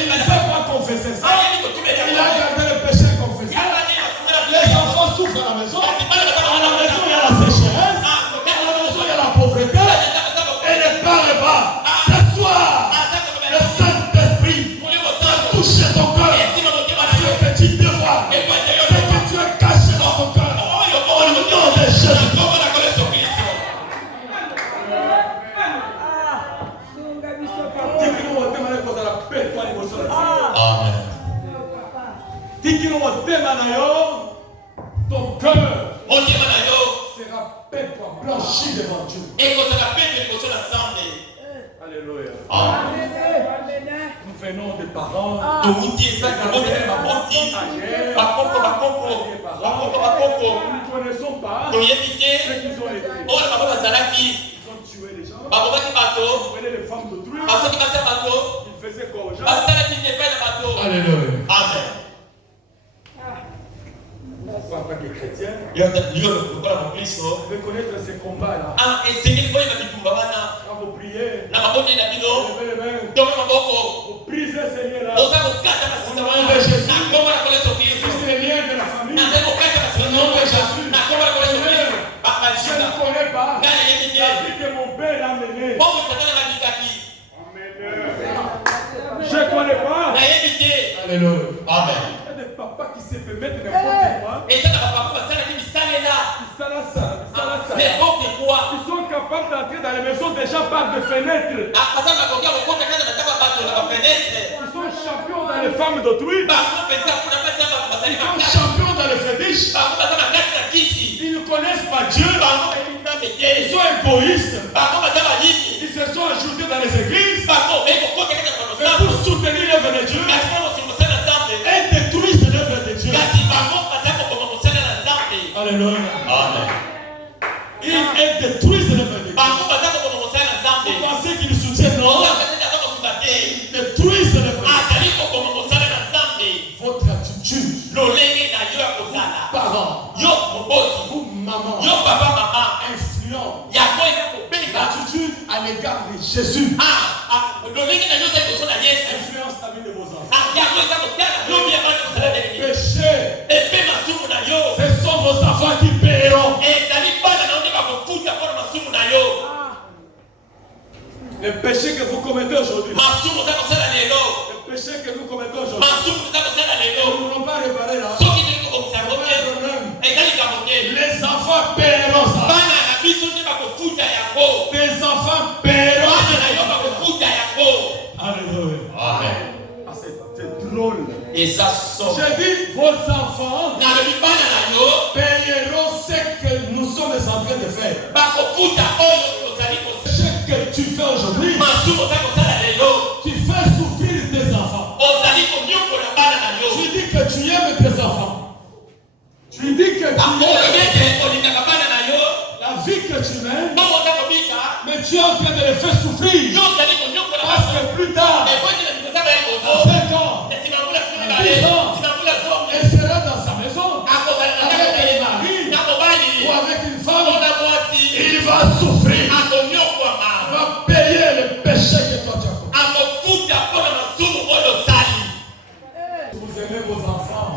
Il ne sait pas confesser ça. Il a gardé le péché confessé. Les enfants souffrent à la maison. À la maison, il y a la sécheresse. À la maison, il y a la pauvreté. Et ne parle pas. Ce soir, le Saint-Esprit va toucher ton cœur. Ce que tu dévoiles. Ce que tu as caché dans ton cœur. Au nom de Jésus. Sunga biso papa. Dis-nous au thème de la paix, toi, l'émotion. Amen. Dis-nous au thème de ton cœur motema na yo sera paix, toi, blanchi devant Dieu. ekozala pete liboso na nzambe Alléluia. Amen. Amen. Nous venons des parents. touti ezali kobotela baboti bakoko Nous ne connaissons pas toyebi te ceux qui ont été. oyo bango bazalaki Ils ont tué les gens. babomaki bato Ils prenaient les femmes d'autrui. basoki basa bato Ils faisaient quoi aux gens? basalaki ndepai na bato Alléluia. amen Pourquoi en tant que chrétien, yo lokola mokristo de connaître ces combats-là. esengeli koyeba bitumba wana Quand vous priez, na mabonde na bino levez les mains. tobe maboko Vous brisez ces liens-là. oza kokata masika wana na kombo na kola yesu kristo Brisez les liens de la famille. nazali kokata masika na kombo na kola yesu kristo Je ne bamasika connais pas ngai nayebi te la vie que mon père a menée. bongo tata na babikaki Je ne connais pas. nayebi te Alléluia. amen Il y a des papas qui se permettent n'importe quoi. eza na bapapa basalaki misalela Ils salent. n'importe quoi Ils sont capables d'entrer dans les maisons des gens par des fenêtres. baza bakoki ya kokota kaka na taba bato na bafenetre Ils sont champions dans les femmes d'autrui. bango mpenza kuna mpasi ya bato bazali Ils sont makasi champions dans les fétiches. bango baza makasi na kisi Ils ne connaissent pas Dieu. bango bayebi nzambe te Ils sont égoïstes. bango baza balimi Ils se sont ajoutés dans les églises. bango bekokota kaka na bato Mais nzambe pour soutenir l'œuvre de Dieu, kasi mpo mosimosala nzambe et détruisent l'œuvre de Dieu. kasi bango baza kokoma mosala na nzambe Alléluia. amen Ils détruisent l'œuvre de Dieu. bango baza kokoma mosala na nzambe Vous pensez qu'ils nous soutiennent, non? ozaka te aza kosunga te Ils détruisent l'œuvre de Dieu. azali kokoma mosala na nzambe Votre attitude, lolenge na yo ya kozala parents, yo moboti vous, maman, yo papa mama influent yango eza kobenga l'attitude à l'égard des Jésus. Influence la vie de vos enfants. Péché. Ce sont vos enfants qui paieront. Le péché que vous commettez aujourd'hui. Le péché que nous commettons aujourd'hui. Nous ne voulons pas réparer là. Les enfants paieront ça. Tes enfants paieront. Alléluia. Amen. Ah, c'est drôle. Et ça sort. J'ai dit, vos enfants paieront ce que nous sommes en train de faire. Ce que tu fais aujourd'hui, tu fais souffrir tes enfants. Tu dis que tu aimes tes enfants. Tu dis que tu aimes la vie que tu mènes, mais tu es en train de les faire souffrir. Parce que plus tard, à 5 ans, à 10 ans, elle sera dans sa maison avec un mari ou avec une femme. Il va souffrir. Il va payer le péché que toi tu as commis. Vous aimez vos enfants.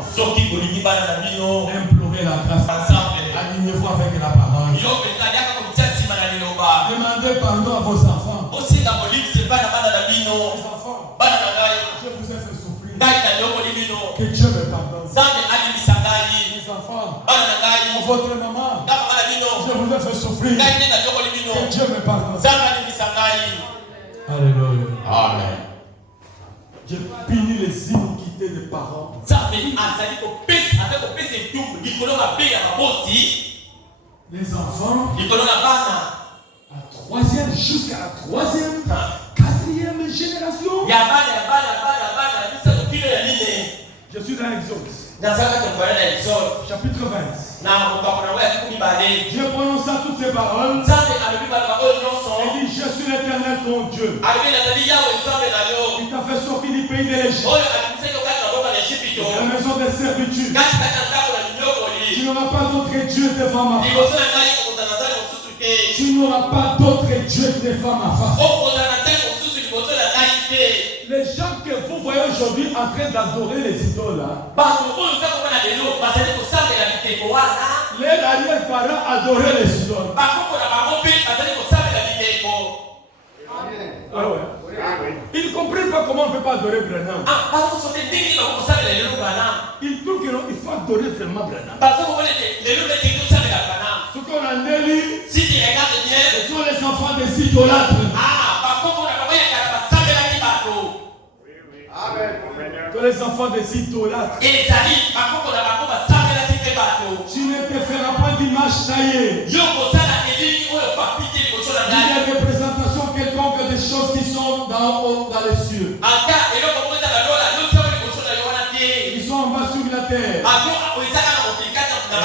Implorez la grâce. Alignez-vous avec la parole. Demandez pardon à vos enfants. Les enfants, je vous ai fait souffrir. Que Dieu me pardonne. Les enfants, votre maman, je vous ai fait souffrir. Que Dieu me pardonne. Alléluia. Amen. Je punis les iniquités des parents. Les enfants, la troisième jusqu'à la troisième, quatrième génération. Je suis dans Exode. Chapitre 20. Je prononce toutes ces paroles. Et dit, je suis l'Éternel ton Dieu. Il t'a fait sortir du pays de l'Égypte, de la maison de servitude. Tu n'auras pas d'autre Dieu devant ma face. Tu n'auras pas d'autre Dieu devant ma face. Les gens que vous voyez aujourd'hui en train d'adorer les idoles, les arrière-parents adoraient les idoles. Ah ouais. Ils ne comprennent pas comment on ne peut pas adorer Branham. Ils trouvent qu'il faut adorer vraiment Branham. Ce qu'on a lu, ce sont les enfants des idolâtres. Que les enfants des idolâtres. Tu ne te feras pas d'image taillée. Il y a des représentations quelconques des choses qui sont dans les cieux. Ils sont en bas sur la terre.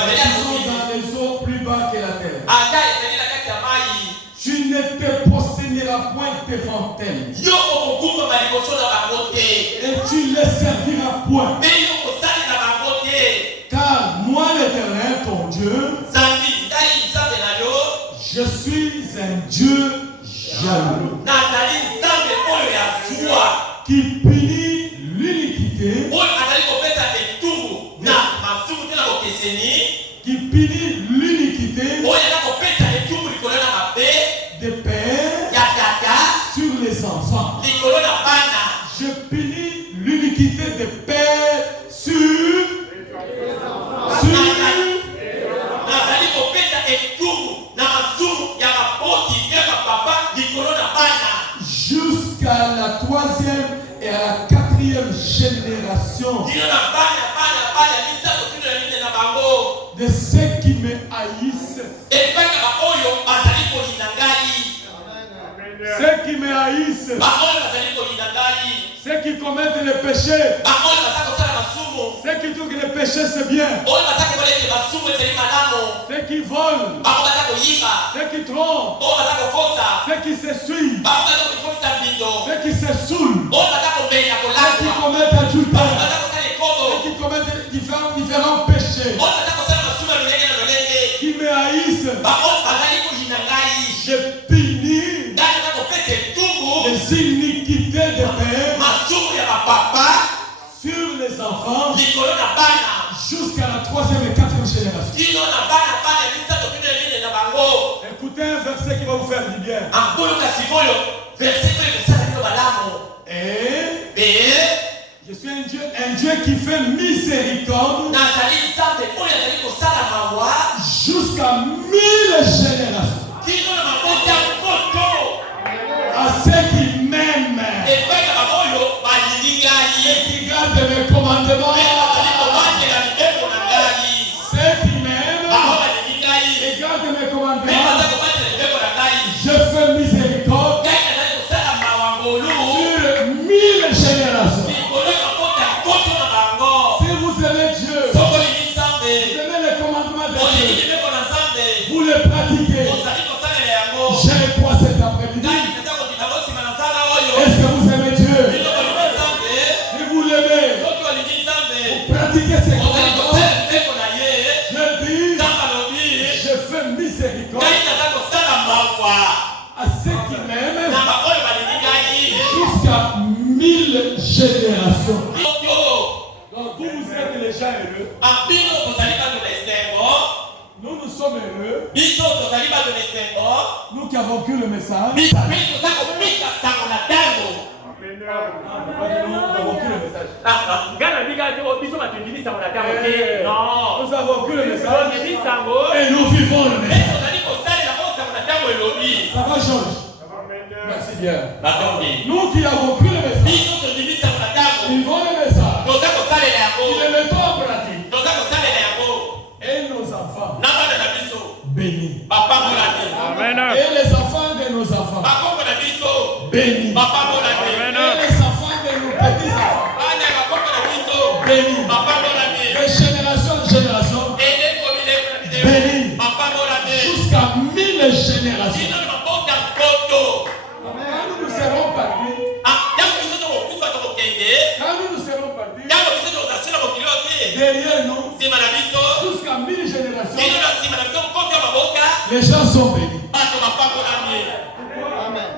Ils sont dans les eaux plus bas que la terre. Tu ne te prosterneras point devant elles. Et tu les serviras point. Car moi l'Éternel, ton Dieu, je suis un Dieu jaloux, qui punit l'iniquité, des pères sur les enfants. Je punis l'iniquité des pères sur les enfants. Jusqu'à la troisième et à la quatrième génération de ceux qui me haïssent. Ceux qui me haïssent, ceux qui commettent le péché, ceux qui trouvent que le péché c'est bien, ceux qui volent, ceux qui trompent, ceux qui se suivent, ceux qui se saoulent, ceux qui commettent adultère, ceux qui commettent différents péchés, qui me haïssent, je punis les iniquités des pères masumu ya bapapa sur les enfants likolo na bana jusqu'à la 3e et 4e génération. kino na bana bana misato bino lile na bango. Écoutez un verset qui va vous faire du bien. Ankolo kasimoyo verset ko ekosala bino malamu. Je suis un Dieu qui fait miséricorde nazali nzambe oyo azali kosala mawa jusqu'à 1000 générations. kino na mabota nkoto À ceux qui m'aiment epai na baoyo balingi et ngai qui gardent mes commandements. bazali kobatela mibeko na ngai. Ceux qui m'aiment bao balingi ngai et gardent mes me commandements. baza kobatela mibeko na ngai. Je fais miséricorde ngai nazali kosala mawa ngolu sur 1000 générations. likolo ya mabota nkoto na bango. Si vous aimez Dieu, soko lingi nzambe vous aimez les commandements de olingi Dieu, mibeko na nzambe vous les pratiquez. ozali kosalela yango. J'ai quoi cet après-midi? ngai naza kobima kosima na nzala oyo Est-ce que vous aimez Dieu? bino kolingi nzambe Si vous l'aimez, soki olingi nzambe pratiquez ces ozali commandements. kosala mibeko na ye. Je dis, nzambe alobi je fais miséricorde ngai naza kosala mawa à ceux qui m'aiment na baoyo balingi ngai jusqu'à 1000 générations. oyo Donc vous êtes les gens heureux. bino tozali bato na esengo Nous sommes heureux. biso tozali bato na esengo Nous qui avons cru le message. biso toza komika sango na ntango. Nous avons cru le message. ngai na bika te biso bato endimi sango na ntango te Eh, non Nous avons cru le message. ondimi sango Et nous vivons le me message. tozali kosalela oyo sango na ntango elobi. Ça va, Georges? Merci bien. batongi Nous qui avons cru le message. biso tondimi sango na ntango Vivons le message. toza kosalela yango Nous le mettons en pratique. toza kosalela yango Et nos enfants na bana na biso bénis. bapambolani Et les enfants de nos enfants bakoko na biso bénis. bapambolani Et les enfants de nos petits-enfants bana ya bakoko na biso bénis. bapambolani De génération en génération bénis. bapambolani Jusqu'à 1000 générations. kino na mabota nkoto. Quand nous nous serons partis, ntango biso tokokufa tokokende quand nous nous serons partis, ntango biso tokozasila mokili oyo te derrière nous, nsima na biso jusqu'à 1000 kino générations, na nsima na biso nkoto ya maboka les gens sont bénis. bato bapambolani.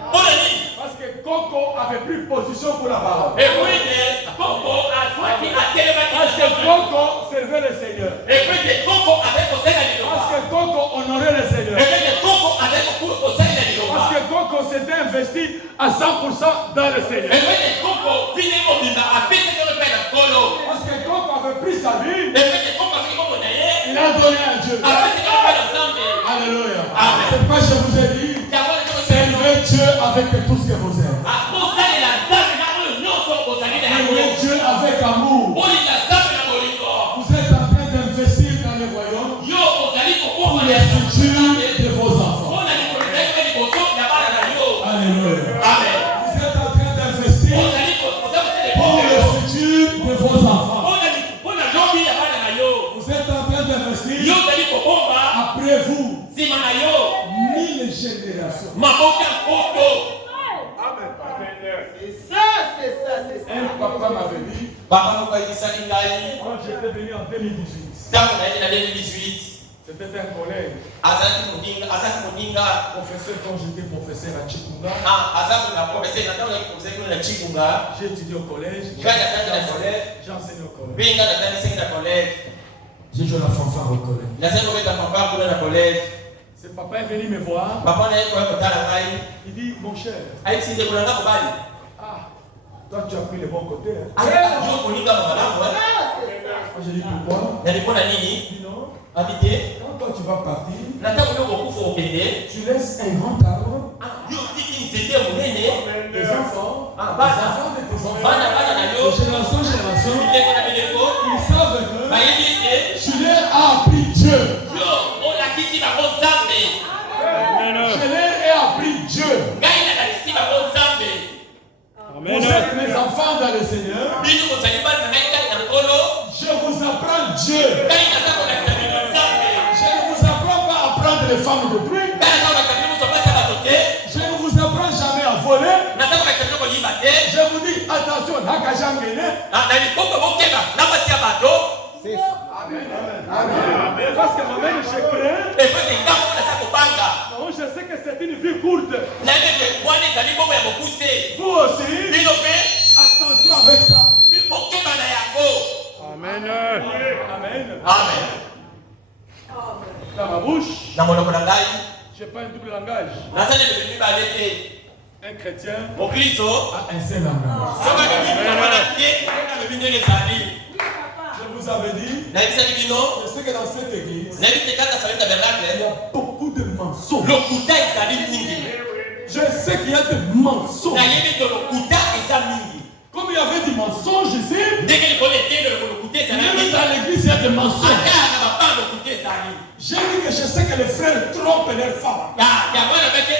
mpona nini Parce que Coco avait pris position pour la parole. ekwete koko azwaki atelemaki Parce que Coco servait le Seigneur. ekwete koko azali kosalela Parce liloba que Coco honorait le Seigneur. ekwete koko azali kosalela liloba Parce que Coco s'était investi à 100% dans le Seigneur. ekwete koko vine mobimba apesaki ono mpe na nkolo Parce que Coco avait pris sa vie, ekwete koko azaki koko na ye il a donné à Dieu. apesaki ono mpe na nzambe. Alléluia. Amen. C'est pourquoi je vous ai dit, yango servez Dieu avec tout ce que vous êtes. kosalela nzambe na oyo nyonso ozali na yango Servez Dieu avec amour. olinga nzambe na bolingo Vous êtes en train d'investir dans le royaume yo ozali pour kokoma le futur de vos enfants. mpona likolozali mpe liboso ya bana na yo. Alléluia. Amen. Vous êtes en train d'investir ozali kozali pour le futur de vos enfants. mpona lobi ya bana na yo. Vous êtes en train d'investir yo ozali kobomba après vous nsima na yo 1000 générations. maboka nkoto. Un papa m'avait dit, papa moko ayebisaki ngai quand j'étais venu en 2018, ntango nayebi na 2018 c'était un collègue, azalaki moninga professeur, quand j'étais professeur à Chikunga. azaki na professeur na ntango yaki professeur kino na chikunga J'ai étudié au collège, ngai natangi na collège j'ai enseigné au collège. mpe ngai natangisaki na collège J'ai joué la fanfare au collège. nazali kobeta papa kuna na collège. Ce papa est venu me voir, papa na ye koya kotala ngai il dit, mon cher, ayebisi ndeko na nga mobali toi tu as pris le bon côté. Hein? azalaki yo moninga malamu Moi j'ai dit, pourquoi? nabi mpona Il nini dit, non, abi te quand toi tu vas partir, na ntango yo kokufa okende tu laisses un grand arbre, yo otiki nzete monene des enfants, Ah, des bana. enfants de tes enfants, bana bana na yo de génération en génération, mileko na mileko ils savent que bayebi ete tu leur as appris Dieu. yo olakisi bango nzambe. Je leur ai appris Dieu. ngai nakalisi bango nzambe. Vous êtes mes enfants dans le Seigneur. bino kozali bana na ngai kati na nkolo Je vous apprends Dieu. ngai naza kolakisa bino nzambe. Je ne vous apprends pas à prendre les femmes d'autrui. ngai naza kolakisa bino mosopasa bato te. Je ne vous apprends jamais à voler. naza kolakisa bino koyiba te. Je vous dis attention, nakajangene. na likombo bokeba na basi ya bato Parce que moi-même je crains. efeke ngambo naza kobanga Non, je sais que c'est une vie courte. nayebi ete wana ezali bongo ya mokuse. Vous na monoko na ngai je n'ai pas un double langage. nazali eloko mibale te. Un chrétien mokristo a un seul langage. soki alobi wana te alobi ndenge ezali. Je vous avais dit, nayebisaki bino je sais que dans cette église, nayebi te kaka sali il y tabernacle a beaucoup de mensonges. lokuta ezali mingi. Je sais qu'il y a des mensonges. nayebi te lokuta eza mingi. Comme il y avait des mensonges ici, ndenge likolo etende lokuta ezali même mingi. dans l'église, il y a des mensonges. ata na bapa lokuta ezali. J'ai dit que je sais que les frères trompent leurs femmes. yango na bete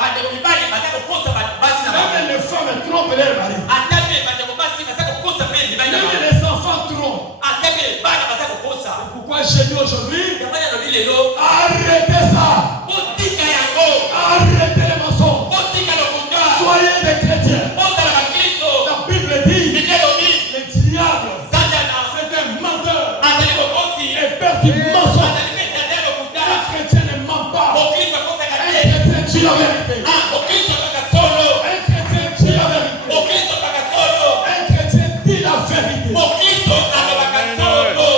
bandeko mibali baza kokosa basi na bango. Même les femmes trompent leurs maris. ata mpe bandeko basi baza kokosa mpe mibali na Même bango. les enfants trompent. ata mpe bana baza kokosa. Pourquoi j'ai dit aujourd'hui, yango nalobi lelo arrêtez ça. botika yango. Arrêtez les mensonges. botika lokuta. Soyez des chrétiens. bozala bakristo. La Bible dit, bikelobi le diable, satana c'est un menteur. azali kokosi. Et père du mensonge. azali mpe tata lokuta. Un chrétien ne ment pas. mokristo akosaka Un te. chrétien dit la vérité. mokristo akaka solo. Un chrétien dit la vérité. mokristo akaka solo. Un chrétien dit la vérité. mokristo alobaka solo.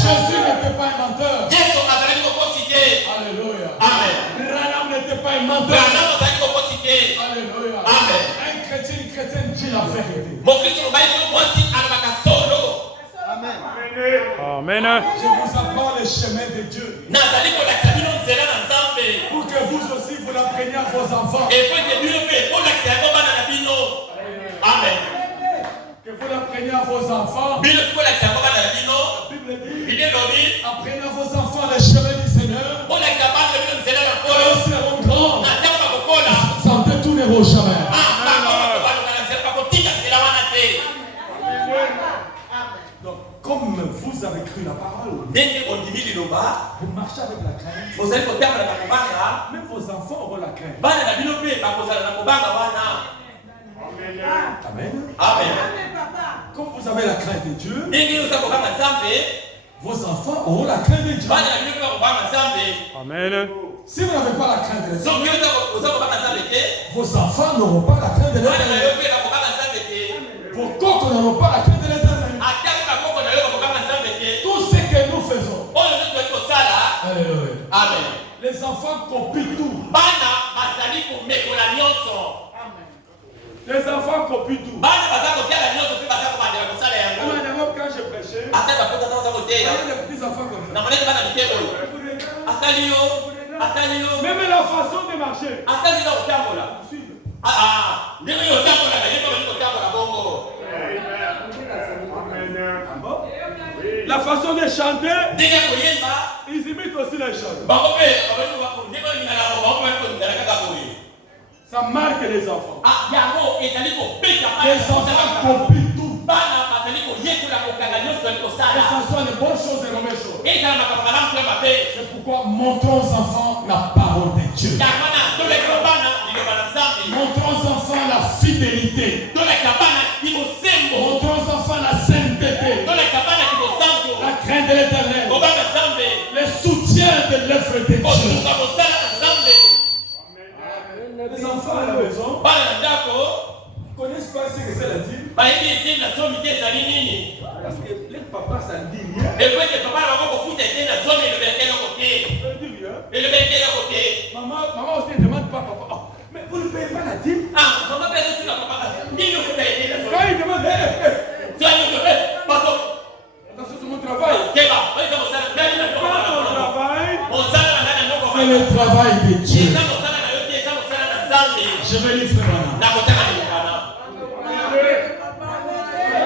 Jésus n'était pas un menteur. yesu azalaki kokosi te. Alléluia. amen. Branham n'était pas un menteur. brana azalaki kokosi te. Alléluia. Amen. Un chrétien, une chrétienne dit la vérité. mokristo mobali to mwasi alobaka solo. Amen. Je vous apprends le chemin de Dieu. nazali kolakisa bino nzela na nzambe. Pour que vous aussi vous l'appreniez à vos enfants. efo ete bino mpe kolakisa yango bana na bino. amen. Que vous l'appreniez à vos enfants. bino kolakisa yango bana na bino. La Bible dit, bino elobi apprenez à vos enfants le chemin du Seigneur. kolakisa bana na bino nzela na Quand nkolo. ils seront grands, na ntango bakokola sans détourneront jamais. bakobaluka na nzela bakotika nzela wana te. Donc, comme vous avez cru la parole, ndenge ondimi liloba vous marchez avec la crainte. bozali kotambola na kobanga. Même vos enfants auront la crainte. bana na bino mpe bakozala na kobanga wana. Amen. amen. Comme vous avez la crainte de Dieu, ndenge oza kobanga nzambe vos enfants auront la crainte de Dieu. bana na bino mpe bakobanga nzambe. Amen. Si vous n'avez pas la crainte de Dieu, soki oza kobanga nzambe te vos enfants n'auront pas la crainte de bana na l'éternel. yo mpe bakobanga nzambe te. Vos coqs n'auront pas la crainte de l'éternel. ata mpe bakoko na yo bakobanga nzambe te. Tout ce que nous faisons, oyo nde tozali kosala. alléluia. amen. Les enfants copient tout. bana bazali komekola nyonso. Les enfants copient tout. bana baza kotiala nyonso mpe baza kobandela kosala yango. Quand je prêchais, ata bakota baza il y koteya avait des petits enfants comme ça. na monete bana mike oyo atali yo atali yo Même la façon de marcher. atali na kotambola. ndenge yo otambolaka ye mpe bali kotambola bongo. La façon de chanter, ndenge ya koyemba ils imitent aussi les chants. bango mpe ndenge oyingana yango bango bali kolingana kaka boye. Ça marque les enfants. yango ezali kobeta Les enfants copient tout. bana bazali koyekola kokanga nyonso bali Que kosala. ce soit les bonnes choses et les mauvaises choses. ezala makambo malamu mpe mabe. C'est pourquoi montrons aux enfants la parole de Dieu. yango wana tolekisa bana liloba na nzambe. Montrons aux enfants la fidélité. tolekisa bana libosembo. Montrons aux enfants la sainteté. tolekisa bana libosango. La crainte de l'éternel. kobanga nzambe. Le soutien de l'œuvre de Dieu. kosunga kosala na nzambe. Les enfants à la maison bana na ndako ne connaissent pas ce que c'est la dîme. bayebi ete na zomi te ezali nini. Parce que les papas, ça ne dit rien. efo ete papa na bango kofuta ete na zomi elobelaka eloko te. Ça ne dit rien. elobelaka eloko te. Maman aussi ne demande pas papa. Oh, mais vous ne payez pas la dîme. mama mpe ezotuna papa nini ofuta ete na zomi. Quand il demande, paso attention, c'est mon travail. keba oyiza mosala ndani na Quand on travaille, mosala na ndani na ndoko c'est le travail de Dieu. eza mosala na yo te eza mosala na nzambe. Je vais lire frère. na kotanga lingana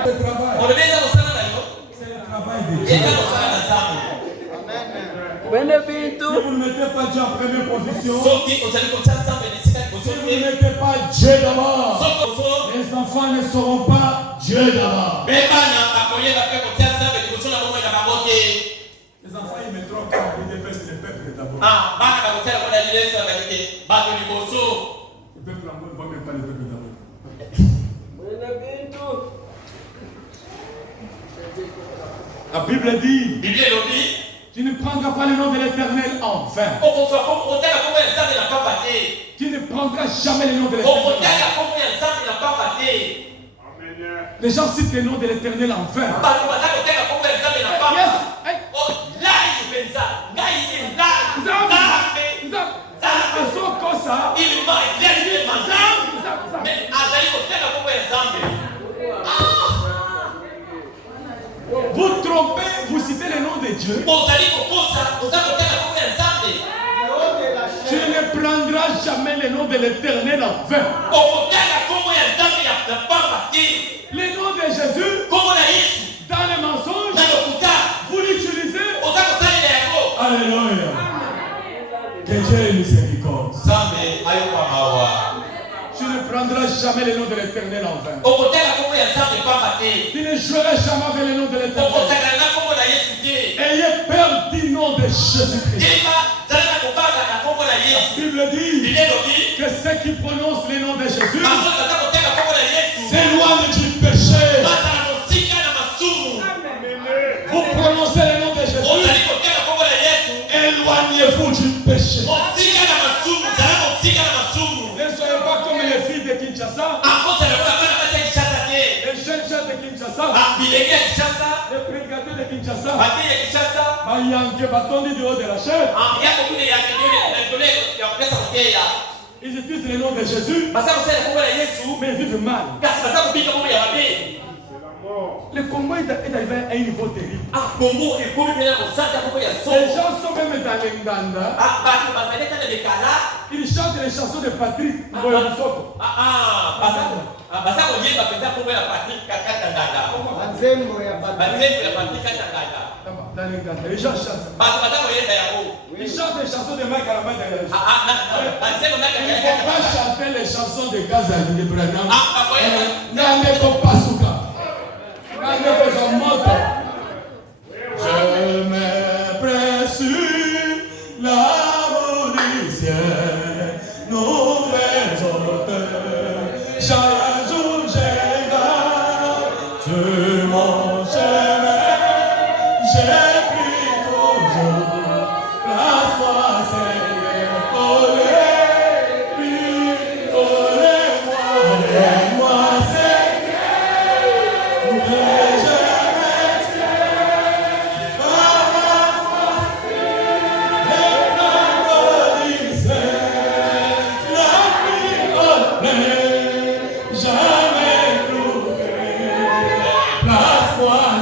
Le travail, olobi eza mosala na yo c'est le travail de Dieu. eza mosala na nzambe. Bene bintu. Si vous ne mettez pas Dieu en première position, soki ozali kotia nzambe na esika liboso si vous te ne mettez pas Dieu d'abord, soki oso les enfants ne seront pas Dieu d'abord. mpe bana bakoyeba mpe kotia nzambe liboso na bomoi na bango te. Les enfants, ils mettront quand ils dépassent le peuple d'abord. bana bakotia yango na lileso bakaki te bato liboso. Le peuple en ne voit même pas le peuple d'abord. Bene bintu. La Bible dit, biblia elobi tu ne prendras pas le nom de l'Éternel en vain. okotala kombo ya nzambe na pamba te. Tu ne prendras jamais le nom de l'Éternel. okotala kombo ya nzambe na pamba te. Les gens citent le nom de l'Éternel en vain. bato baza kotala kombo ya nzambe na pamba. Yes. Hey. Vous trompez, vous citez le nom de Dieu. Tu ne prendras jamais le nom de l'Éternel en vain. Le nom de Jésus, dans les mensonges, vous l'utilisez. Alléluia. Que Dieu ait miséricorde. Tu ne prendras jamais le nom de l'Éternel en vain. Tu ne joueras jamais avec le nom de l'Éternel. Ayez peur du nom de Jésus-Christ. La Bible dit que ceux qui prononcent le nom de Jésus s'éloignent du péché. Vous prononcez le nom de Jésus, éloignez-vous du péché. Ne soyez pas comme les filles de Kinshasa, les jeunes gens de Kinshasa, les prédicateurs de Kinshasa, batondi du haut de la chair. Ils utilisent le nom de Jésus, mais ils vivent mal. Le Congo est arrivé à un niveau terrible. Les gens sont même dans les Nganda. Ils chantent les chansons de Patrick Boyosoko. Les gens chantent. Ils chantent les chansons de Mike Alama. Il ne faut pas chanter les chansons de Gazali de Branham. Nandeko Pasuka. Je me pressure l'amour du ciel, nos vrais auteurs. Chaque jour j'ai garde sur mon chemin, j'ai pris toujours place-moi Seigneur, oh moi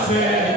Seigneur.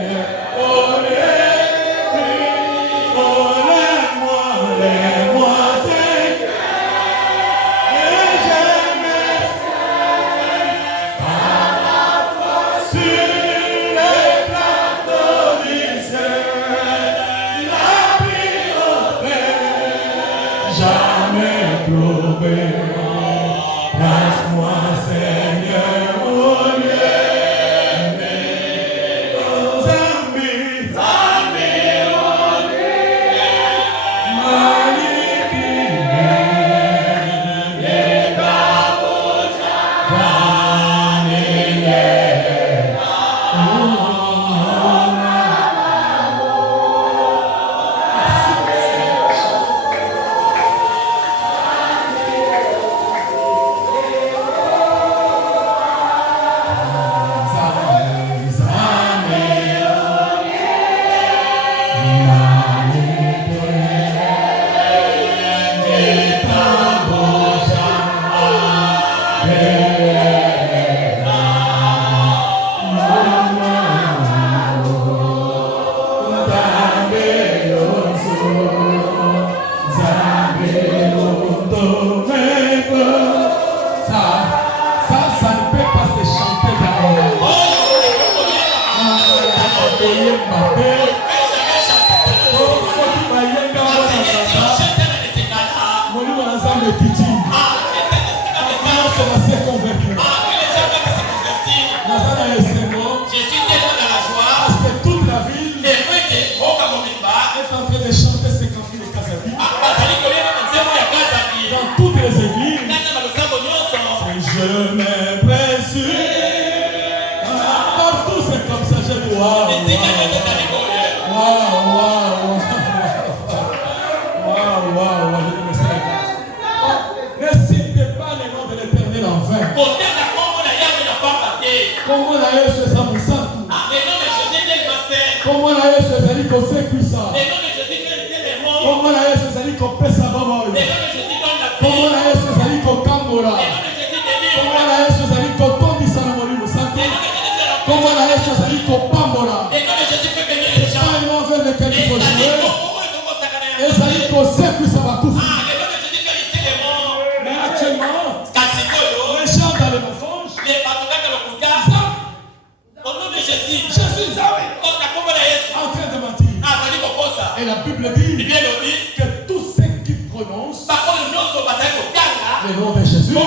Le nom de Jésus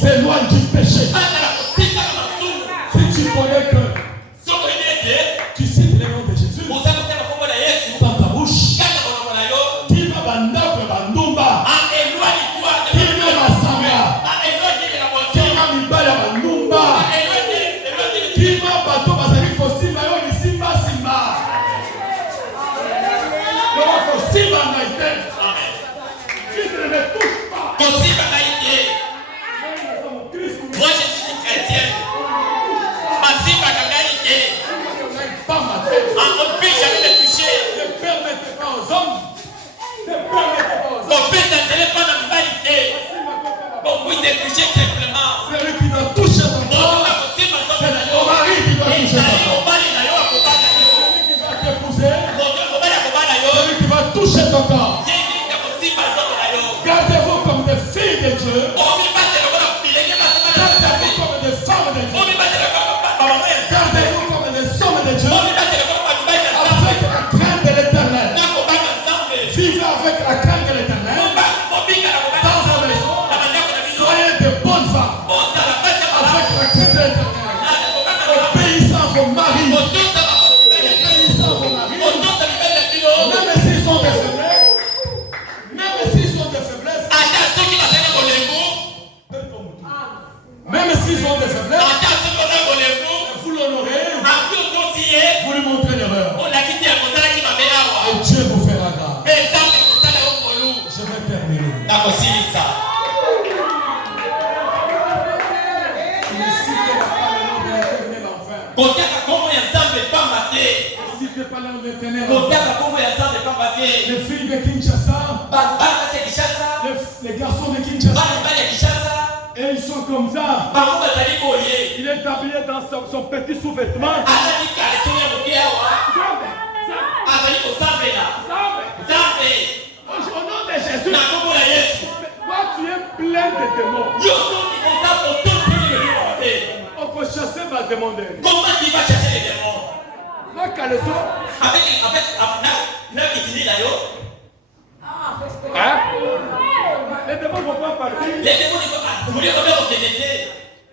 s'éloigne du péché. Si tu connais que tu cites le nom de Jésus dans ta bouche, Tima Bandap Bandumba, Tima Masanga, Tima Mibala Bandumba, Tima Bato Bazali Fosima Yoni Simba Simba. Comment Fosima Naïté? Si tu ne me touches pas, moi je suis une chrétienne. Ma simba kangalité. pas ma tête. On ne peut jamais le toucher. Ne permettez pas aux hommes. Ne permettez pas aux hommes. On peut t'installer pas dans l'humanité. On peut te toucher simplement. C'est lui qui doit toucher ton corps. C'est ton mari qui doit toucher ton corps. Celui qui va t'épouser. Celui qui va toucher ton corps. Gardez-vous comme des filles de Dieu. Gardez-vous comme des femmes de Dieu. Gardez-vous comme des hommes de Dieu. Avec la crainte de l'éternel. Vivez avec la crainte de l'éternel. Dans la maison. Soyez de bonnes femmes. Avec la crainte de l'éternel. Obéissant à vos maris. Obéissant à vos maris. Même s'ils sont des faiblesses. Même s'ils sont des faiblesses. Même s'ils ont des faiblesses. Vous l'honorez. Vous lui montrez l'erreur. Et Dieu vous fera grâce. Je vais terminer. Ne citez pas le nom de l'éternel enfin. Ne citez pas le nom de l'éternel enfin. Les filles de Kinshasa, les garçons de Kinshasa, et ils sont comme ça. Il est habillé dans son petit sous-vêtement. Au nom de Jésus, toi tu es plein de démons. On peut chasser ma démon. Comment tu vas chasser les démons? Ma caleçon. Hein? Les démons ne vont pas partir.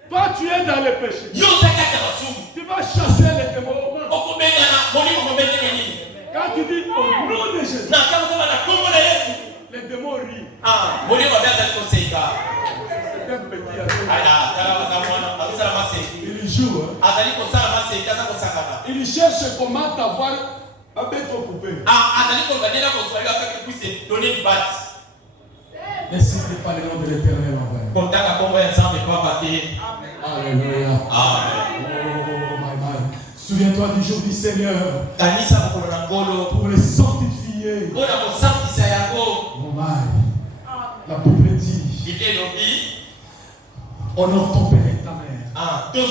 Toi tu es dans le péché. Tu vas chasser les démons. Quand tu dis au nom de Jésus, les démons rient. C'est un petit il joue. Hein? Il cherche comment t'avoir un bête coupé. Ne citez pas le nom de l'éternel en vain. Alléluia. Amen. Oh my God. Souviens-toi du jour du Seigneur. Pour les sanctifier. Oh my. La Bible dit. Honore ton père et ta mère. Il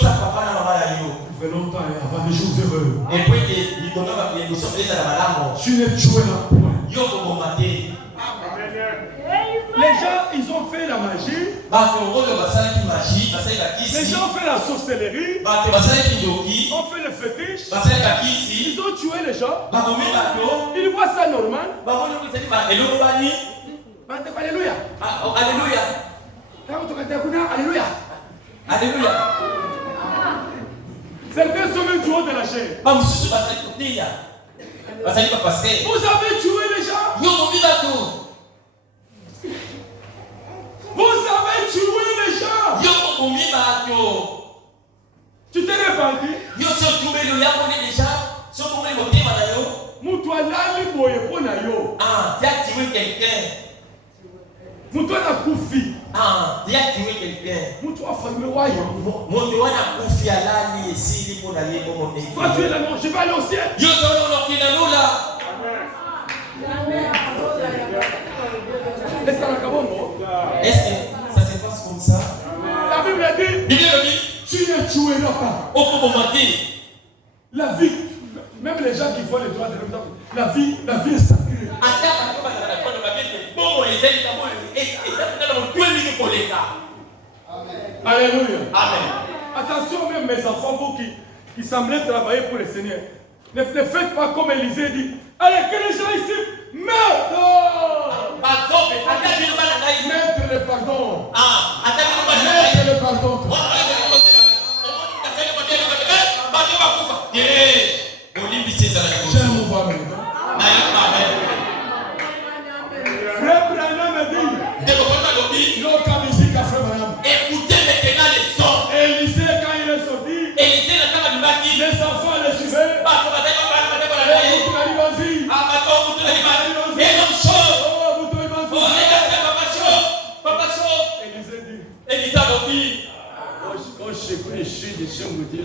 fait longtemps avant des jours heureux. Tu ne tueras point. Les gens, ils ont fait la magie. Les gens ont fait la sorcellerie. Ont fait le fétiche. Ils ont tué les gens. Ils voient ça normal. Alléluia. Alléluia. Alléluia. Alléluia. Certains sont même du haut de la chair. Vous avez tué les gens. Vous avez tué les gens. Tu t'es répandu. Mutwalali boye pona yo. Tu as tué quelqu'un. Mutwana kufi. Tu as tué quelqu'un. Mutwa famille wayo. Toi tu es là, non, je vais aller au ciel. Est-ce que ça se passe comme ça? La Bible dit, tu ne tueras pas. La vie, même les gens qui font les droits de l'homme, la vie est sacrée. Alléluia. Amen. Attention, même mes enfants, vous qui semblaient travailler pour le Seigneur, ne faites pas comme Élisée dit. Allez, que les gens ici meurent. Mettre le pardon. pardon. Laisse le pardon. J'ai un mouvement maintenant. Frère Branham me dit, l'autre musique à Frère Branham. Écoutez maintenant les sons. Élisée, quand il est sorti, les enfants les suivaient. Et vous allez vas-y. Élisée dit, quand je prie, je suis de chez vous dire.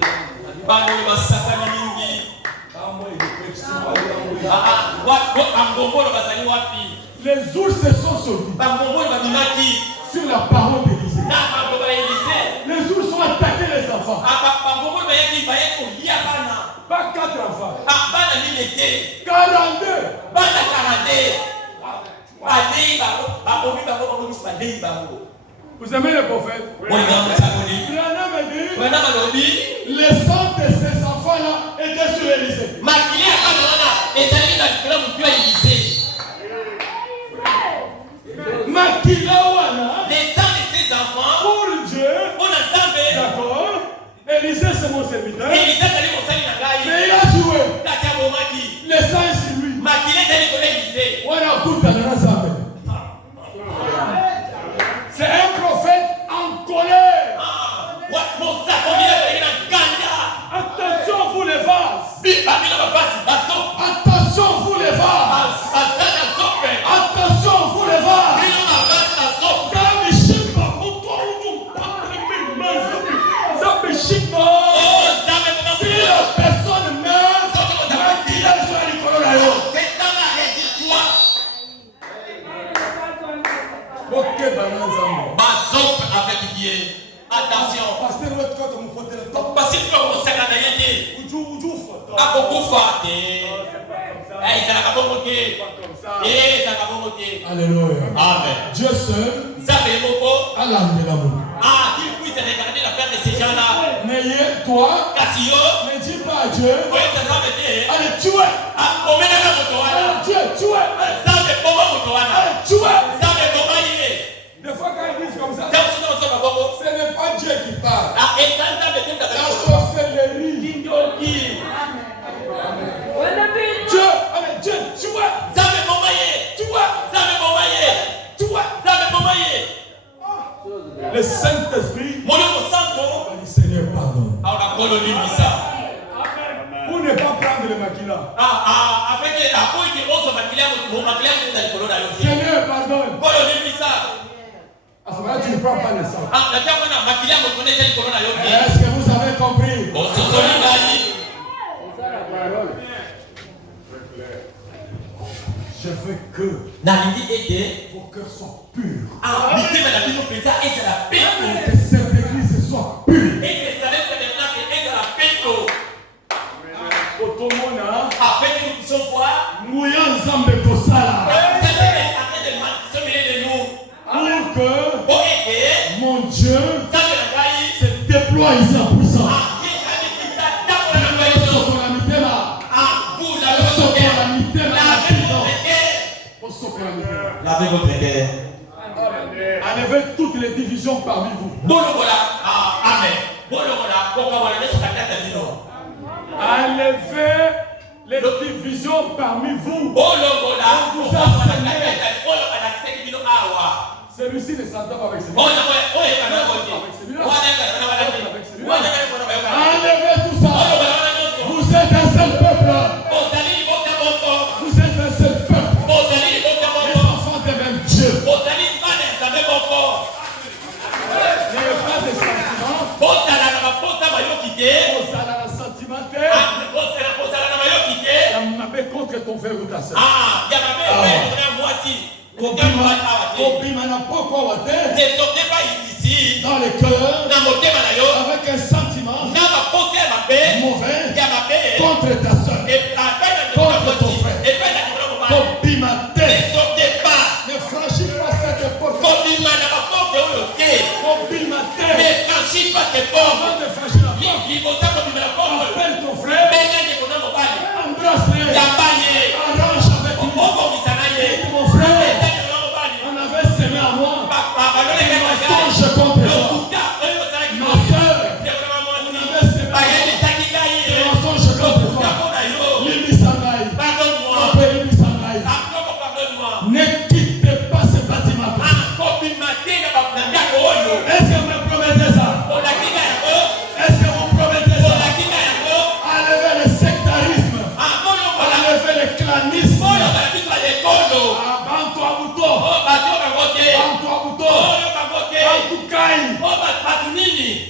Les ours se sont sortis sur la parole d'Élisée. Les ours ont attaqué les enfants. Pas 4 enfants. 42. Vous aimez le prophète? Branham me dit, les sang de ces enfants-là étaient sur Élisée. Makilawana, pour Dieu, d'accord, Élisée c'est mon serviteur, mais il a joué, le sang est sur lui. C'est un prophète en colère. Attention vous les vases. Attention vous les vases. Attention vous les vases. Si la personne meurt, il a joué à l'école. Ok, avec Dieu. Attention. Pasteur, quand on me fait le top, Parce que tu vas commencer à gagner. Alléluia. Amen. Dieu seul a l'âme de l'amour. Ah, qu'il puisse regarder l'affaire de ces gens-là. Mais toi, Cassio, ne dis pas à Dieu, oui, ça va me dire. allez tuer. Ah, on met la motoana. Dieu, tuer. Ça me bombe motoana. Allez tuer. Ça me bombe yé. Des fois quand ils disent comme ça, ce ce n'est pas Dieu qui parle. Ah, et quand ça me dit La sorcellerie. Dieu, allez Dieu, tuer. ça me bombe yé. Tuer. Ça me bombe yé. Tuer. Ça me bombe yé. Le Saint-Esprit, Mon nom santo. Seigneur, pardonne. Ah, on a collé ça. Pour ne pas prendre le maquila. Avec les rapports qui ont son maquillage, mon maquillage est dans le colon. Seigneur, pardonne. Collé ça. À ce moment-là, tu ne prends pas le sang. Ah, la terre, on a maquillage, on connaît le colon. Est-ce que vous avez compris? On se solidarise. Je veux que Nalingi était. vos cœurs soient purs. Ah, mais la Bible fait ça et c'est la paix. Que cette église soit pure. Et que ça laisse des plaques et c'est la paix. Otomona, Après que nous puissions voir. Mouya Nzambe Kosala. Cette année, après de malédiction, il est de nous. Pour que Bon, et mon Dieu ça fait la faille. se déploie ici en puissance. Ah, qui a dit ça? D'abord, la malédiction. Ah, vous, la Lavez votre cœur. Enlevez toutes les divisions parmi vous. Amen. Enlevez les divisions parmi vous. Celui-ci ne s'entend pas avec celui-là. Enlevez tout ça. Vous êtes un seul peuple. Vous êtes un seul peuple. Les enfants de même Dieu. N'ayez pas de sentiments. Vous allez la sentimentaire. La mabe contre ton frère ou ta soeur. Ne sortez pas ici Dans le cœur, avec un sentiment mauvais contre ta soeur, contre ton frère. Ne sortez pas. Ne franchis pas cette porte. Ne franchis pas cette porte. Avant de franchir la porte, appelle ton frère, embrasse-le, arrange avec lui. Mon frère, on avait semé à moi.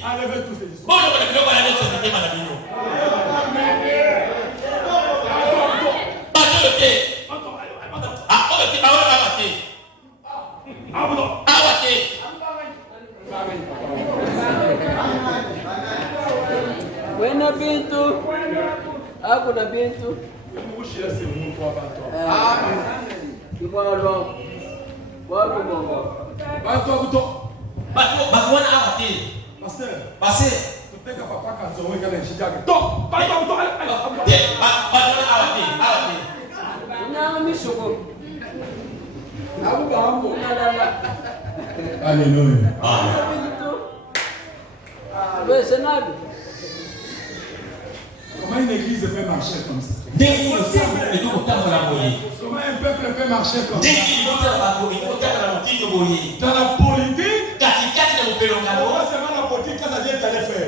Enlevez tous ces discours. Bon, le biloko na nyonso mitema na bino. Bato te. Ah, on te awa te. Awa te. Wena bintu. Ako na bintu. Kimwalo. Wako mongo. Bato wana awa te. Pasteur. Passer. Tuteka papa kanzonwe kana nshijake. To. Bato bato wana awa te. Awa te. Una misoko. Ako ba hambo nalala. Alléluia. Bintu. Wewe senabi. Comment une église peut marcher comme ça? Comment un peuple peut marcher comme ça? Dans la politique, comment seulement la politique quand ça vient d'aller faire.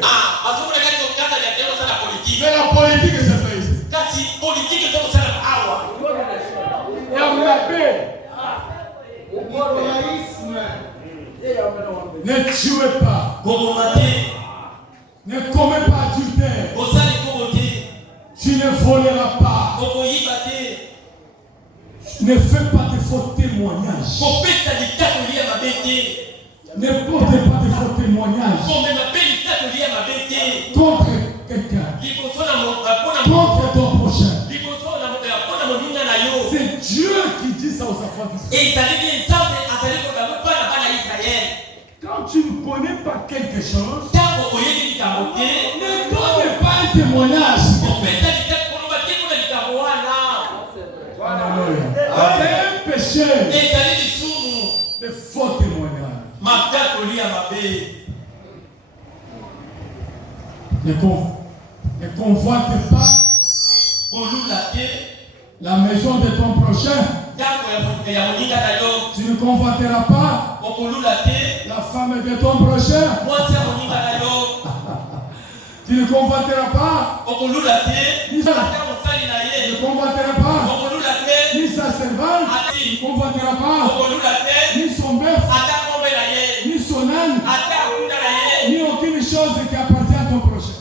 Mais la politique se fait ici. Il y a la paix. Ne tuez pas. Ne commets pas adultère. Tu ne voleras pas. Ne fais pas de faux témoignages. Ne portez pas de faux témoignages contre quelqu'un, contre ton prochain. C'est Dieu qui dit ça aux enfants d'Israël. Quand tu ne connais pas quelque chose, ne donne pas un témoignage. C'est un péché. De faux témoignages. Ne convoite pas la maison de ton prochain. Tu ne convoiteras pas la femme de ton prochain. Tu ne convoiteras pas ni sa servante. Tu ne convoiteras pas ni son bœuf, ni son âne, ni aucune chose qui appartient à ton prochain.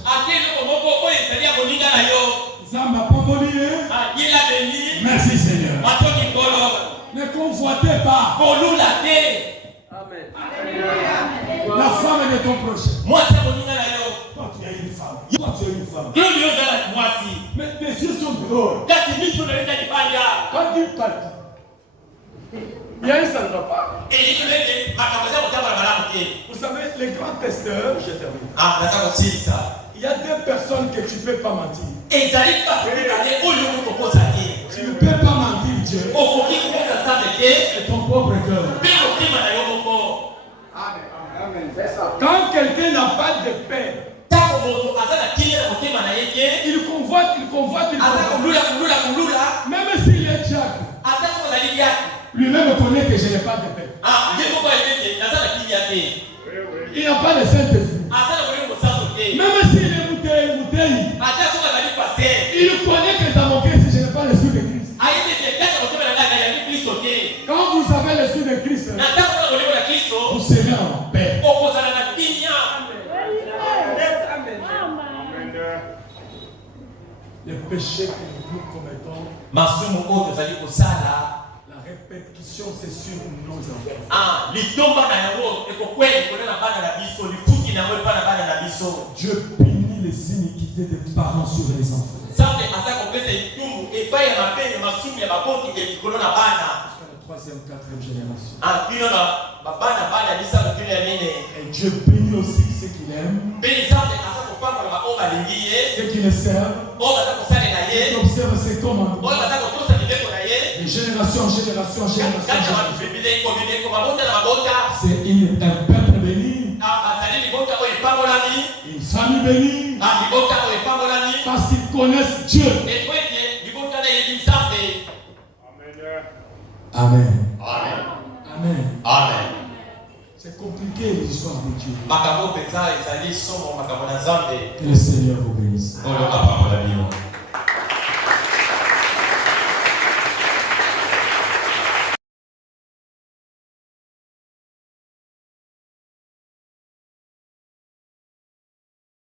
Zamba Pomolié. Merci Seigneur. Ne convoitez pas la femme de ton prochain. Toi tu es une femme. Toi tu es une femme. Mais tes yeux sont dehors. Quand tu parles, il y a un ça ne va pas. Vous savez, les grands testeurs, je termine. Il y a deux personnes que tu ne peux pas mentir. Tu ne peux pas mentir Dieu et ton propre cœur. Quand quelqu'un n'a pas de paix, il convoite. Même s'il est Jacques, lui-même connaît que je n'ai pas de paix. Il n'a pas de Saint-Esprit. Même s'il est bouteille, il connaît que dans mon cœur, si je n'ai pas l'esprit de Christ. Quand vous avez l'esprit de Christ, vous serez en paix. Les péchés que nous commettons, la répétition c'est sur nos enfants. Dieu punit les iniquités des parents sur les enfants. Jusqu'à la 3e, 4e génération. Et Dieu punit aussi ceux qu'il aime, ceux qui le servent, ceux qui observent ses commandements. De génération en génération. C'est un peuple béni, une famille bénie, parce qu'ils connaissent Dieu. Amen. C'est compliqué l'histoire de Dieu. Que le Seigneur vous bénisse.